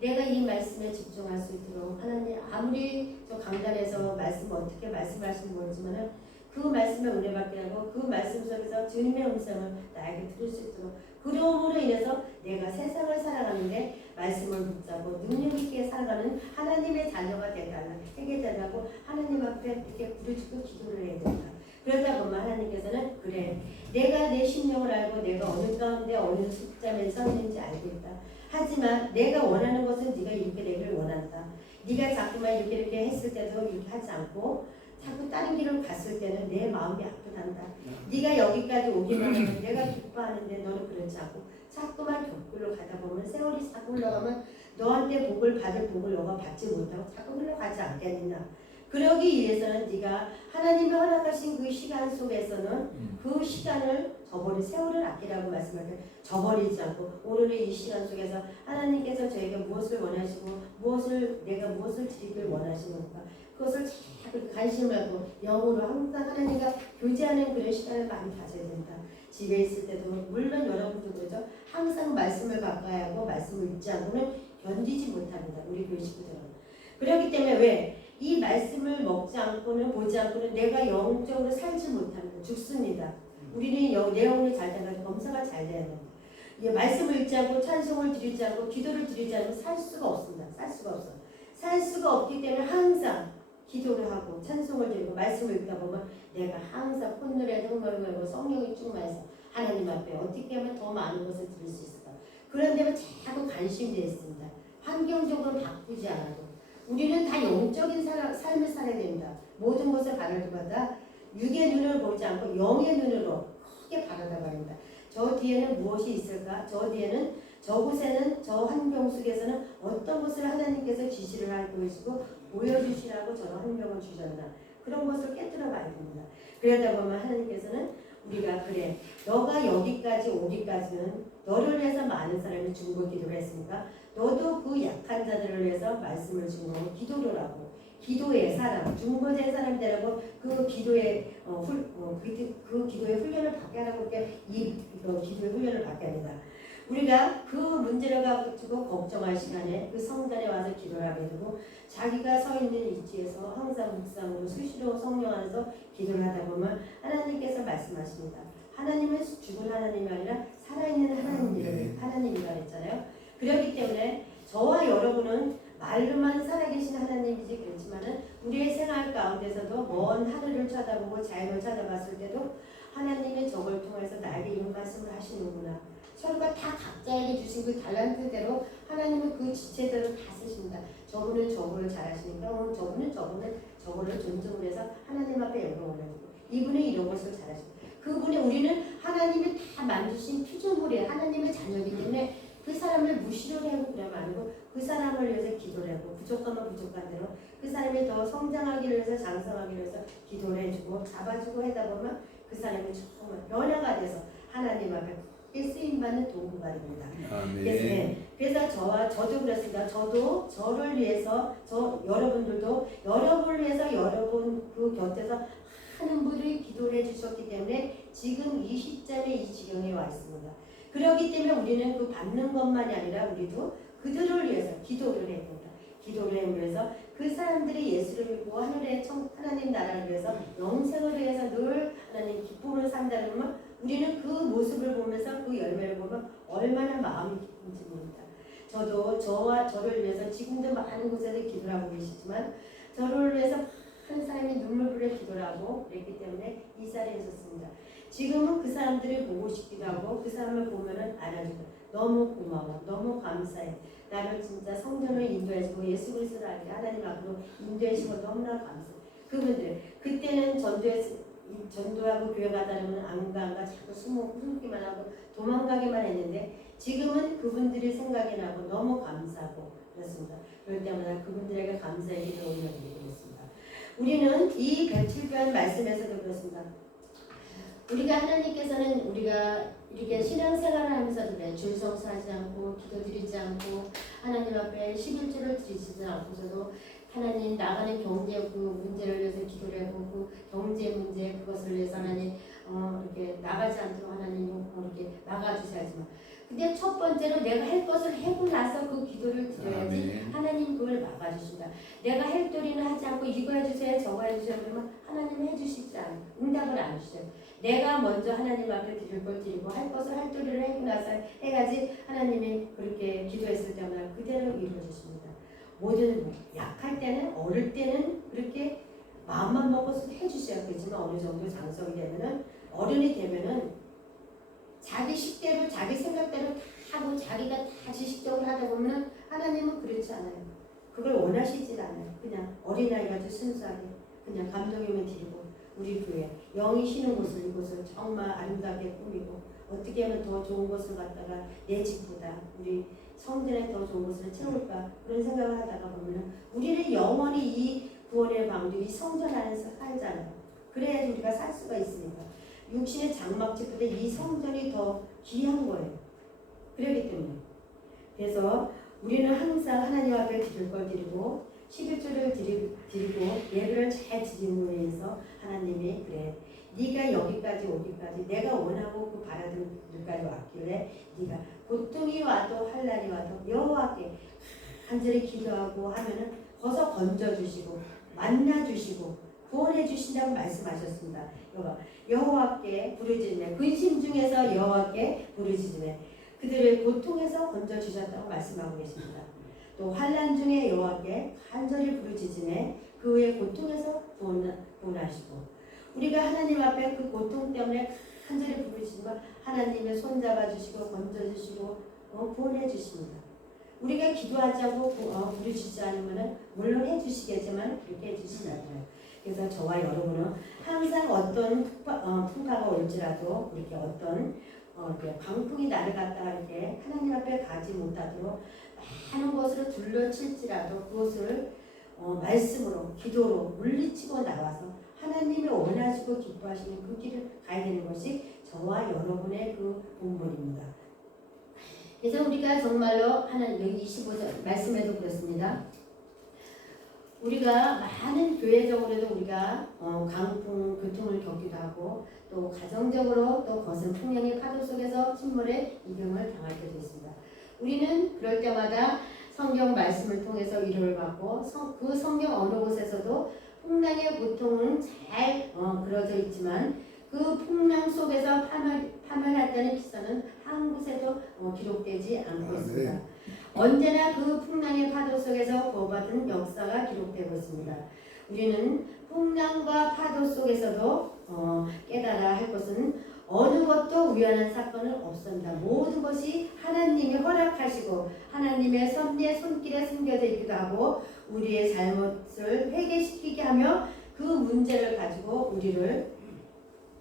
내가 이 말씀에 집중할 수 있도록 하나님 아무리 저 강단에서 어떻게 말씀하시는 모르지만은 그 말씀에 은혜받게 하고 그 말씀 속에서 주님의 음성을 나에게 들을 수 있도록 그러므로 인해서 내가 세상을 살아가는데 말씀을 붙잡고 능력 있게 살아가는 하나님의 자녀가 되달라 되게 되라고 하나님 앞에 이렇게 부르짖고 기도를 해야 된다. 그러다 보면 하나님께서는 그래 내가 내 심령을 알고 내가 어느 가운데 어느 숫자에 서 있는지 알겠다. 하지만 내가 원하는 것은 네가 이렇게 되기를 원한다. 네가 자꾸만 이렇게 했을 때도 이렇게 하지 않고 자꾸 다른 길을 갔을 때는 내 마음이 아프단다. 네가 여기까지 오기만 하면 내가 기뻐하는데 너는 그렇지 않고 자꾸만 격굴로 가다 보면 세월이 자꾸 흘러가면 너한테 복을 받을 복을 너가 받지 못하고 자꾸 흘러가지 않겠느냐. 그러기 위해서는 네가 하나님이 허락하신 그 시간 속에서는 그 시간을 세월을 아끼라고 말씀할 때 저버리지 않고 오늘의 이 시간 속에서 하나님께서 저에게 무엇을 원하시고 내가 무엇을 드리길 원하시는가 그것을 자꾸 관심을 갖고 영으로 항상 하나님과 교제하는 그런 시간을 많이 가져야 된다. 집에 있을 때도 물론 여러분도 그러죠. 항상 말씀을 가까이 하고 말씀을 읽지 않고는 견디지 못합니다. 우리 교회 식구들은. 그렇기 때문에 왜? 이 말씀을 먹지 않고는 보지 않고는 내가 영적으로 살지 못합니다. 죽습니다. 우리는 내용이 잘 돼가지고 검사가 잘 돼야 됩니다. 말씀을 읽지 않고 찬송을 드리지 않고 기도를 드리지 않으면 살 수가 없습니다. 살 수가 없어. 살 수가 없기 때문에 항상 기도를 하고 찬송을 드리고 말씀을 읽다 보면 내가 항상 콧노래 흥얼흥얼 성령이 충만해서 하나님 앞에 어떻게 하면 더 많은 것을 드릴 수 있을까. 그런 데면 자꾸 관심이 되어 있습니다. 환경적으로 바꾸지 않아도 우리는 다 영적인 삶을 살아야 됩니다. 모든 것을 바랄 때마다 육의 눈을 보지 않고 영의 눈으로 크게 바라다 말입니다. 저 뒤에는 무엇이 있을까? 저 뒤에는 저곳에는 저 환경 속에서는 어떤 것을 하나님께서 지시를 하고 계시고 보여주시라고 저런 환경을 주셨나 그런 것을 깨뜨려 봐야 됩니다. 그러다 보면 하나님께서는 우리가 그래 너가 여기까지 오기까지는 너를 위해서 많은 사람이 중보 기도를 했으니까 너도 그 약한 자들을 위해서 말씀을 증거하고 기도를 하고 기도의 사람 중보자의 사람이 되라고 그 기도의 그 기도의 훈련을 받게 하라고 이렇게 기도의 훈련을 받게 합니다. 우리가 그 문제를 가지고 걱정할 시간에 그 성전에 와서 기도를 하게 되고 자기가 서 있는 위치에서 항상 묵상으로 수시로 성령 안에서 기도를 하다 보면 하나님께서 말씀하십니다. 하나님은 죽은 하나님이 아니라 살아있는 하나님이라 했잖아요. 그렇기 때문에 저와 여러분은 말로만 살아계신 하나님이지 그렇지만은 우리의 생활 가운데서도 먼 하늘을 쳐다보고 자연을 쳐다봤을 때도 하나님의 저걸 통해서 나에게 이런 말씀을 하시는구나. 서로가 다 각자에게 주신 그 달란트대로 하나님은 그 지체대로 다 쓰십니다. 저분은 저거를 잘하시니까 저분은 저거를 존중을 해서 하나님 앞에 영광을 해주고 이분은 이런 것을 잘하십니다. 그분이 우리는 하나님이 다 만드신 피조물이에요. 하나님의 자녀이기 때문에 그 사람을 무시를 하고 그러면 안 되고 그 사람을 위해서 기도를 하고 부족하면 부족한 대로 그 사람이 더 성장하기를 위해서 장성하기를 위해서 기도를 해주고 잡아주고 하다 보면 그 사람이 정말 변화가 돼서 하나님 앞에 쓰임받는 도구가 됩니다. 그래서 저도 그렇습니다. 저도 저를 위해서 여러분들도 여러분을 위해서 여러분 그 곁에서 하는 분들이 기도를 해주셨기 때문에 지금 이 시점에 이 지경에 와 있습니다. 그렇기 때문에 우리는 그 받는 것만이 아니라 우리도 그들을 위해서 기도를 해야 됩니다. 기도를 해서 그 사람들이 예수를 믿고 하늘의 하나님 나라를 위해서 영생을 위해서 늘 하나님 기쁨을 산다는 것은 우리는 그 모습을 보면서 그 열매를 보면 얼마나 마음이 기쁜지 모릅니다. 저도 저를 위해서 지금도 많은 곳에서 기도를 하고 계시지만 저를 위해서 한 사람이 눈물 흘려 기도를 하고 그랬기 때문에 이 자리에 있었습니다. 지금은 그 사람들을 보고 싶기도 하고 그 사람을 보면은 안아주고 너무 고마워 너무 감사해 나를 진짜 성전을 인도해주고 예수 그리스도를 알게 하나님 앞으로 인도해주고 너무나 감사해. 그분들 그때는 전도하고 교회 가다 보면 안 가 자꾸 숨기만 하고 도망가기만 했는데 지금은 그분들이 생각이 나고 너무 감사하고 그렇습니다. 그럴 때마다 그분들에게 감사의 기도 올려드리겠습니다. 우리는 이 107편 말씀에서도 그렇습니다. 우리가 하나님께서는 우리가 이렇게 신앙생활을 하면서도 그래 줄성사하지 않고 기도드리지 않고 하나님 앞에 11조를 드리지 않고서도 하나님 나가는 경제 그 문제를 위해서 기도를 하고 그 경제 문제 그것을 위해서 하나님 이렇게 나가지 않도록 하나님 이렇게 막아주셔야지만 근데 첫 번째로 내가 할 것을 하고 나서 그 기도를 드려야지 하나님 그걸 막아주신다. 내가 할 도리는 하지 않고 이거 해주세요 저거 해주세요 그러면 하나님 해주시지 않아요. 응답을 안 주셔요. 내가 먼저 하나님 앞에 드릴 걸 드리고 할 것을 할 도리를 하고 나서 해야지 하나님이 그렇게 기도했을 때마다 그대로 이루어지십니다. 모든 약할 때는 어릴 때는 그렇게 마음만 먹어서 해주셔야겠지만 어느 정도 장성이 되면은 어른이 되면은 자기 식대로 자기 생각대로 다 하고 자기가 다 지식적으로 하다 보면은 하나님은 그렇지 않아요. 그걸 원하시질 않아요. 그냥 어린아이같이 순수하게 그냥 감동이면 드리고 우리 교회 영이 쉬는 곳을 이곳을 정말 아름답게 꾸미고 어떻게 하면 더 좋은 것을 갖다가 내 집보다 우리 성전에 더 좋은 것을 채울까 그런 생각을 하다가 보면 우리는 영원히 이 구원의 방주 이 성전 안에서 살잖아요. 그래야지 우리가 살 수가 있으니까 육신의 장막집보다 이 성전이 더 귀한 거예요. 그렇기 때문에 그래서 우리는 항상 하나님 앞에 드릴 걸 드리고 11조를 드리고 예배를 잘 드리는 거에 의해서 하나님이 그래 네가 여기까지 오기까지 내가 원하고 그 바라던 데까지 왔길래 네가 고통이 와도 환난이 와도 여호와께 간절히 기도하고 하면은 거기서 건져주시고 만나주시고 구원해주신다고 말씀하셨습니다. 여호와께 부르짖으며 근심 중에서 여호와께 부르짖으며 그들을 고통에서 건져주셨다고 말씀하고 계십니다. 또 환난 중에 여호와께 간절히 부르짖으며 그 후에 고통에서 구원하시고 우리가 하나님 앞에 그 고통 때문에 간절히 부르짖으면 하나님의 손잡아 주시고 건져 주시고 구원해 주십니다. 우리가 기도하지 않고 부르짖지 않으면 물론 해주시겠지만 그렇게 해주시지 않아요. 그래서 저와 여러분은 항상 어떤 풍파가 올지라도 이렇게 어떤 이렇게 광풍이 나를 갖다가 이렇게 하나님 앞에 가지 못하도록 많은 것으로 둘러칠지라도 그것을 말씀으로 기도로 물리치고 나와서 하나님이 원하시고 기뻐하시는 그 길을 가야 되는 것이 저와 여러분의 그 본분입니다. 그래서 우리가 정말로 하나님 여기 25절 말씀에도 그렇습니다. 우리가 많은 교회적으로도 우리가 강풍, 교통을 겪기도 하고 또 가정적으로 또 거센 풍랑의 파도 속에서 침몰의 이병을 당할 때도 있습니다. 우리는 그럴 때마다 성경 말씀을 통해서 위로를 받고 그 성경 어느 곳에서도 풍랑의 고통은 잘 그려져 있지만 그 풍랑 속에서 파멸했다는 기사는 한 곳에도 기록되지 않고 있습니다. 언제나 그 풍랑의 파도 속에서 구원받은 역사가 기록되고 있습니다. 우리는 풍랑과 파도 속에서도 깨달아야 할 것은 어느 것도 우연한 사건은 없습니다. 모든 것이 하나님이 허락하시고 하나님의 섭리의 손길에 숨겨져 있기도 하고 우리의 잘못을 회개시키게 하며 그 문제를 가지고 우리를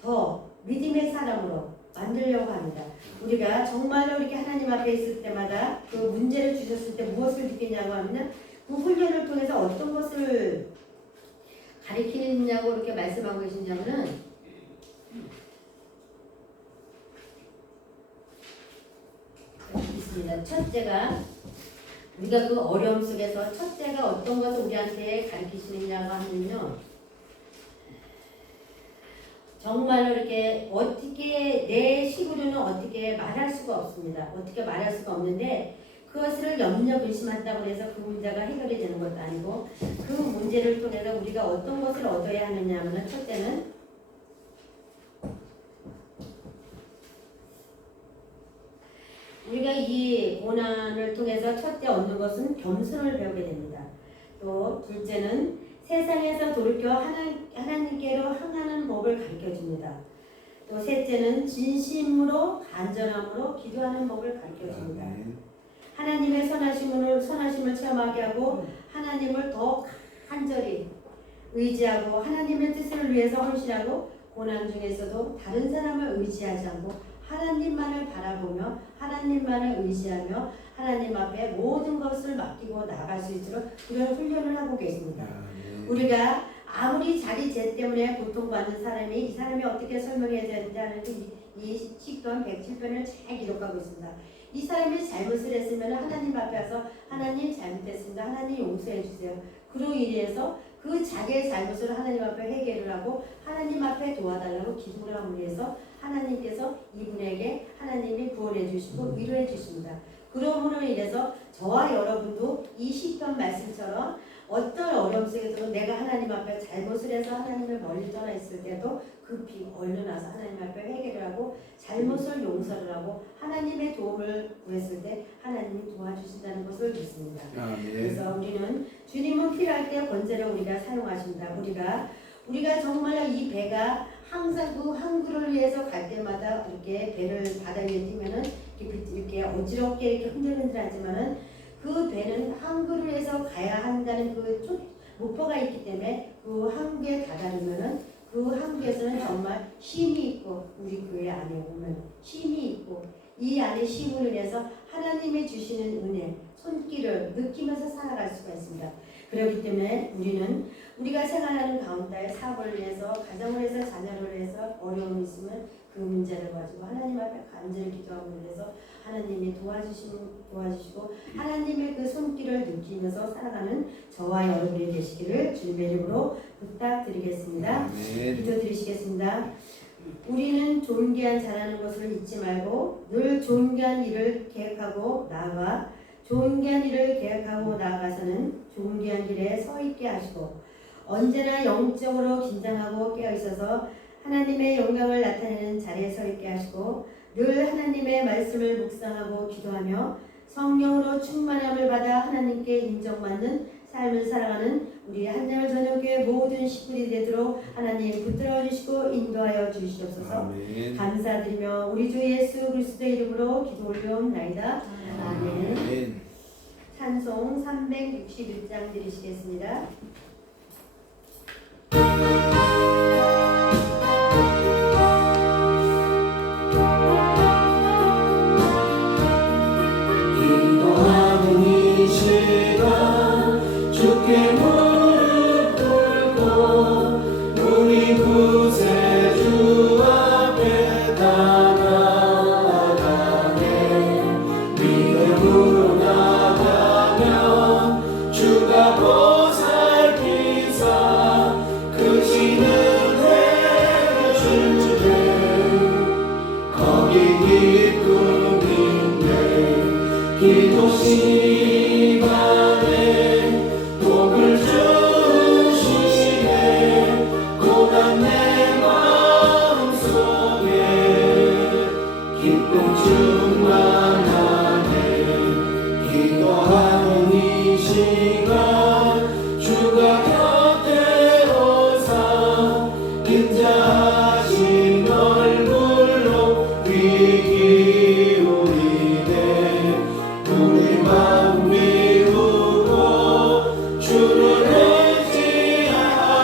더 믿음의 사람으로 만들려고 합니다. 우리가 정말로 이렇게 하나님 앞에 있을 때마다 그 문제를 주셨을 때 무엇을 느끼냐고 하면 그 훈련을 통해서 어떤 것을 가리키느냐고 이렇게 말씀하고 계시냐면은 있습니다. 첫째가 우리가 그 어려움 속에서 첫째가 어떤 것을 우리한테 가르치시느냐고 하면요. 정말로 이렇게 어떻게 내 식으로는 어떻게 말할 수가 없습니다. 어떻게 말할 수가 없는데 그것을 염려 근심한다고 해서 그 문제가 해결이 되는 것도 아니고 그 문제를 통해서 우리가 어떤 것을 얻어야 하느냐 하면 첫째는 우리가 이 고난을 통해서 첫째 얻는 것은 겸손을 배우게 됩니다. 또 둘째는 세상에서 돌이켜 하나님께로 향하는 법을 가르쳐줍니다. 또 셋째는 진심으로 간절함으로 기도하는 법을 가르쳐줍니다. 하나님의 선하심을 체험하게 하고 하나님을 더 간절히 의지하고 하나님의 뜻을 위해서 헌신하고 고난 중에서도 다른 사람을 의지하지 않고 하나님만을 바라보며 하나님만을 의지하며 하나님 앞에 모든 것을 맡기고 나아갈 수 있도록 그런 훈련을 하고 계십니다. 우리가 아무리 자기 죄 때문에 고통받는 사람이 이 사람이 어떻게 설명해야 되는지 하는 이 시편 107편을 잘 기록하고 있습니다. 이 사람이 잘못을 했으면 하나님 앞에 와서 하나님 잘못했습니다. 하나님 용서해 주세요. 그로 인해서 그 자기의 잘못을 하나님 앞에 회개를 하고 하나님 앞에 도와달라고 기도를 함으로 해서 하나님께서 이분에게 하나님이 구원해 주시고 위로해 주십니다. 그러므로 인해서 저와 여러분도 이 시편 말씀처럼 어떤 어려움 속에서도 내가 하나님 앞에 잘못을 해서 하나님을 멀리 떠나 있을 때도 급히 얼른 와서 하나님 앞에 회개를 하고 잘못을 용서를 하고 하나님의 도움을 구했을 때 하나님이 도와주신다는 것을 믿습니다. 그래서 우리는 주님은 필요할 때 권세를 우리가 사용하십니다. 우리가 정말 이 배가 항상 그 항구를 위해서 갈 때마다 이렇게 배를 바다 위에 띄면은 이렇게 어지럽게 이렇게 흔들흔들하지만은 그 배는 항구를 위해서 가야 한다는 그 목표가 있기 때문에 그 항구에 다다르면은 그 항구에서는 정말 힘이 있고 우리 교회 안에 오면 힘이 있고 이 안에 힘을 인해서 하나님이 주시는 은혜, 손길을 느끼면서 살아갈 수가 있습니다. 그렇기 때문에 우리가 생활하는 가운데 사업을 위해서, 가정을 위해서, 자녀를 위해서 어려움이 있으면 그 문제를 가지고 하나님 앞에 간절히 기도하고 그래서 하나님이 도와주시고 하나님의 그 손길을 느끼면서 살아가는 저와 여러분이 되시기를 주님의 이름으로 부탁드리겠습니다. 기도드리시겠습니다. 우리는 존귀한 잘하는 것을 잊지 말고 늘 존귀한 일을 계획하고 나아가 존귀한 일을 계획하고 나아가서는 존귀한 길에 서 있게 하시고 언제나 영적으로 긴장하고 깨어 있어서 하나님의 영광을 나타내는 자리에 서 있게 하시고 늘 하나님의 말씀을 묵상하고 기도하며 성령으로 충만함을 받아 하나님께 인정받는 삶을 살아가는 우리 한양을 저녁교회 모든 식구들이 되도록 하나님 붙들어 주시고 인도하여 주시옵소서. 아멘. 감사드리며 우리 주 예수 그리스도의 이름으로 기도 올려옵나이다. 아멘. 아멘. 찬송 361장 드리시겠습니다. 충만하네. 기도하는 이 시간 주가 곁에 오사 인자하신 얼굴로 귀 기울이네. 우리 마음 비우고 주를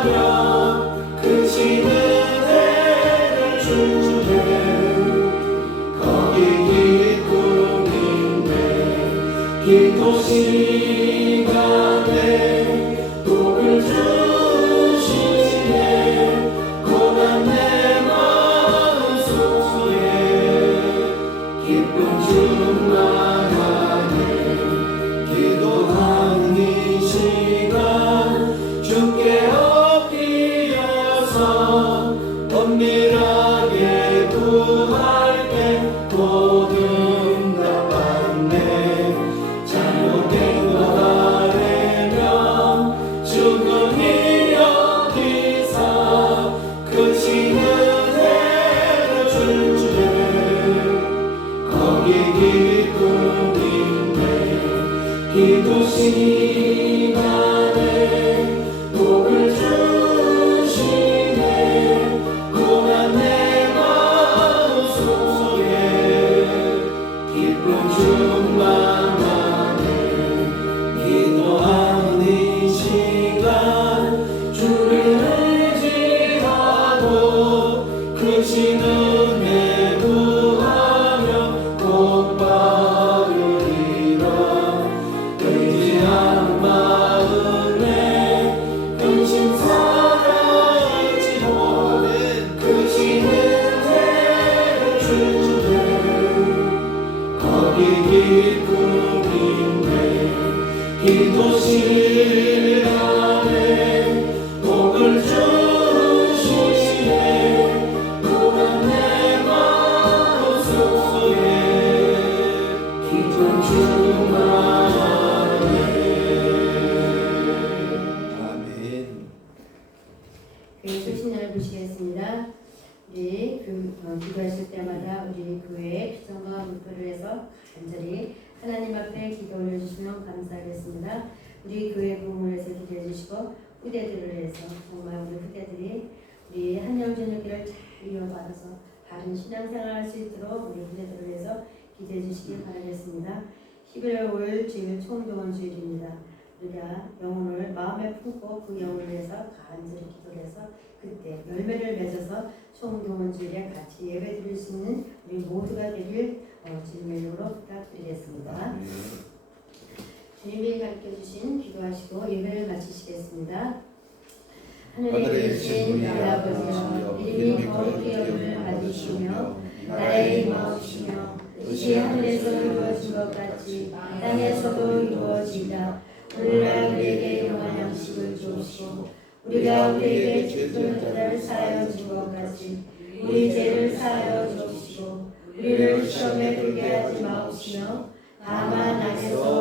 의지하며 크신 은혜를 주네. 거기 기쁨인데 기도 시간에 복을 주시네. 고난 내 마음 속에 기쁨 충만하네. 기도하는 이 시간 주께 엎드려서 엄밀하게 구할 때 모든 다 받네. 잘못된 것 아래면 주님이 여기사 크신 은혜를 주네. 거기 기쁨인데 기도 시간에 복을 주시네. 고난 내 마음 속에 기쁨 충만하네. 기도하는 이 시간 주를 의지하고 크신 은혜 구하며 복 받으리라. 의지한 마음에 근심 사랑이지 못해 크신 은혜를 주네. 거기 기쁨인데 기도 시간에 복을 주시네. 고난 내 마음 속에 기쁨 충만하네. 아멘. 교회 소신을 보시겠습니다. 우리 기도하실 때마다 우리 교회에 피정과 물표를 해서 간절히 하나님 앞에 기도 올려주시면 감사하겠습니다. 우리 교회 부흥을 해서 기도해 주시고 후대들을 해서 정말 우리 후대들이 우리 한영전역기를 잘 이어받아서 바른 신앙생활 할 수 있도록 우리 후대들을 해서 기도해 주시기 바라겠습니다. 11월 5일 주일 총동원 주일입니다. 우리가 영혼을 마음에 품고 그 영혼을 위해서 간절히 기도를 해서 그때 열매를 맺어서 총동원 주일에 같이 예배 드릴 수 있는 우리 모두가 되길 주님의 이름으로 부탁드리겠습니다. 주님이 가르쳐주신 기도하시고 예배를 마치시겠습니다. 하늘에 계신 나의 아버지여 이름이 거룩히 여김을 받으시며 나라의 임하옵시며 뜻이 하늘에서 이루어진 것 같이 땅에서도 이루어지이다. 오늘날 우리에게 영원한 양식을 주옵시고 우리가 우리에게 죄 지은 자를 사하여 준 것 같이 우리 죄를 사하여 주옵시고 우리를 시험에 들게 하지 마옵시며 다만 악에서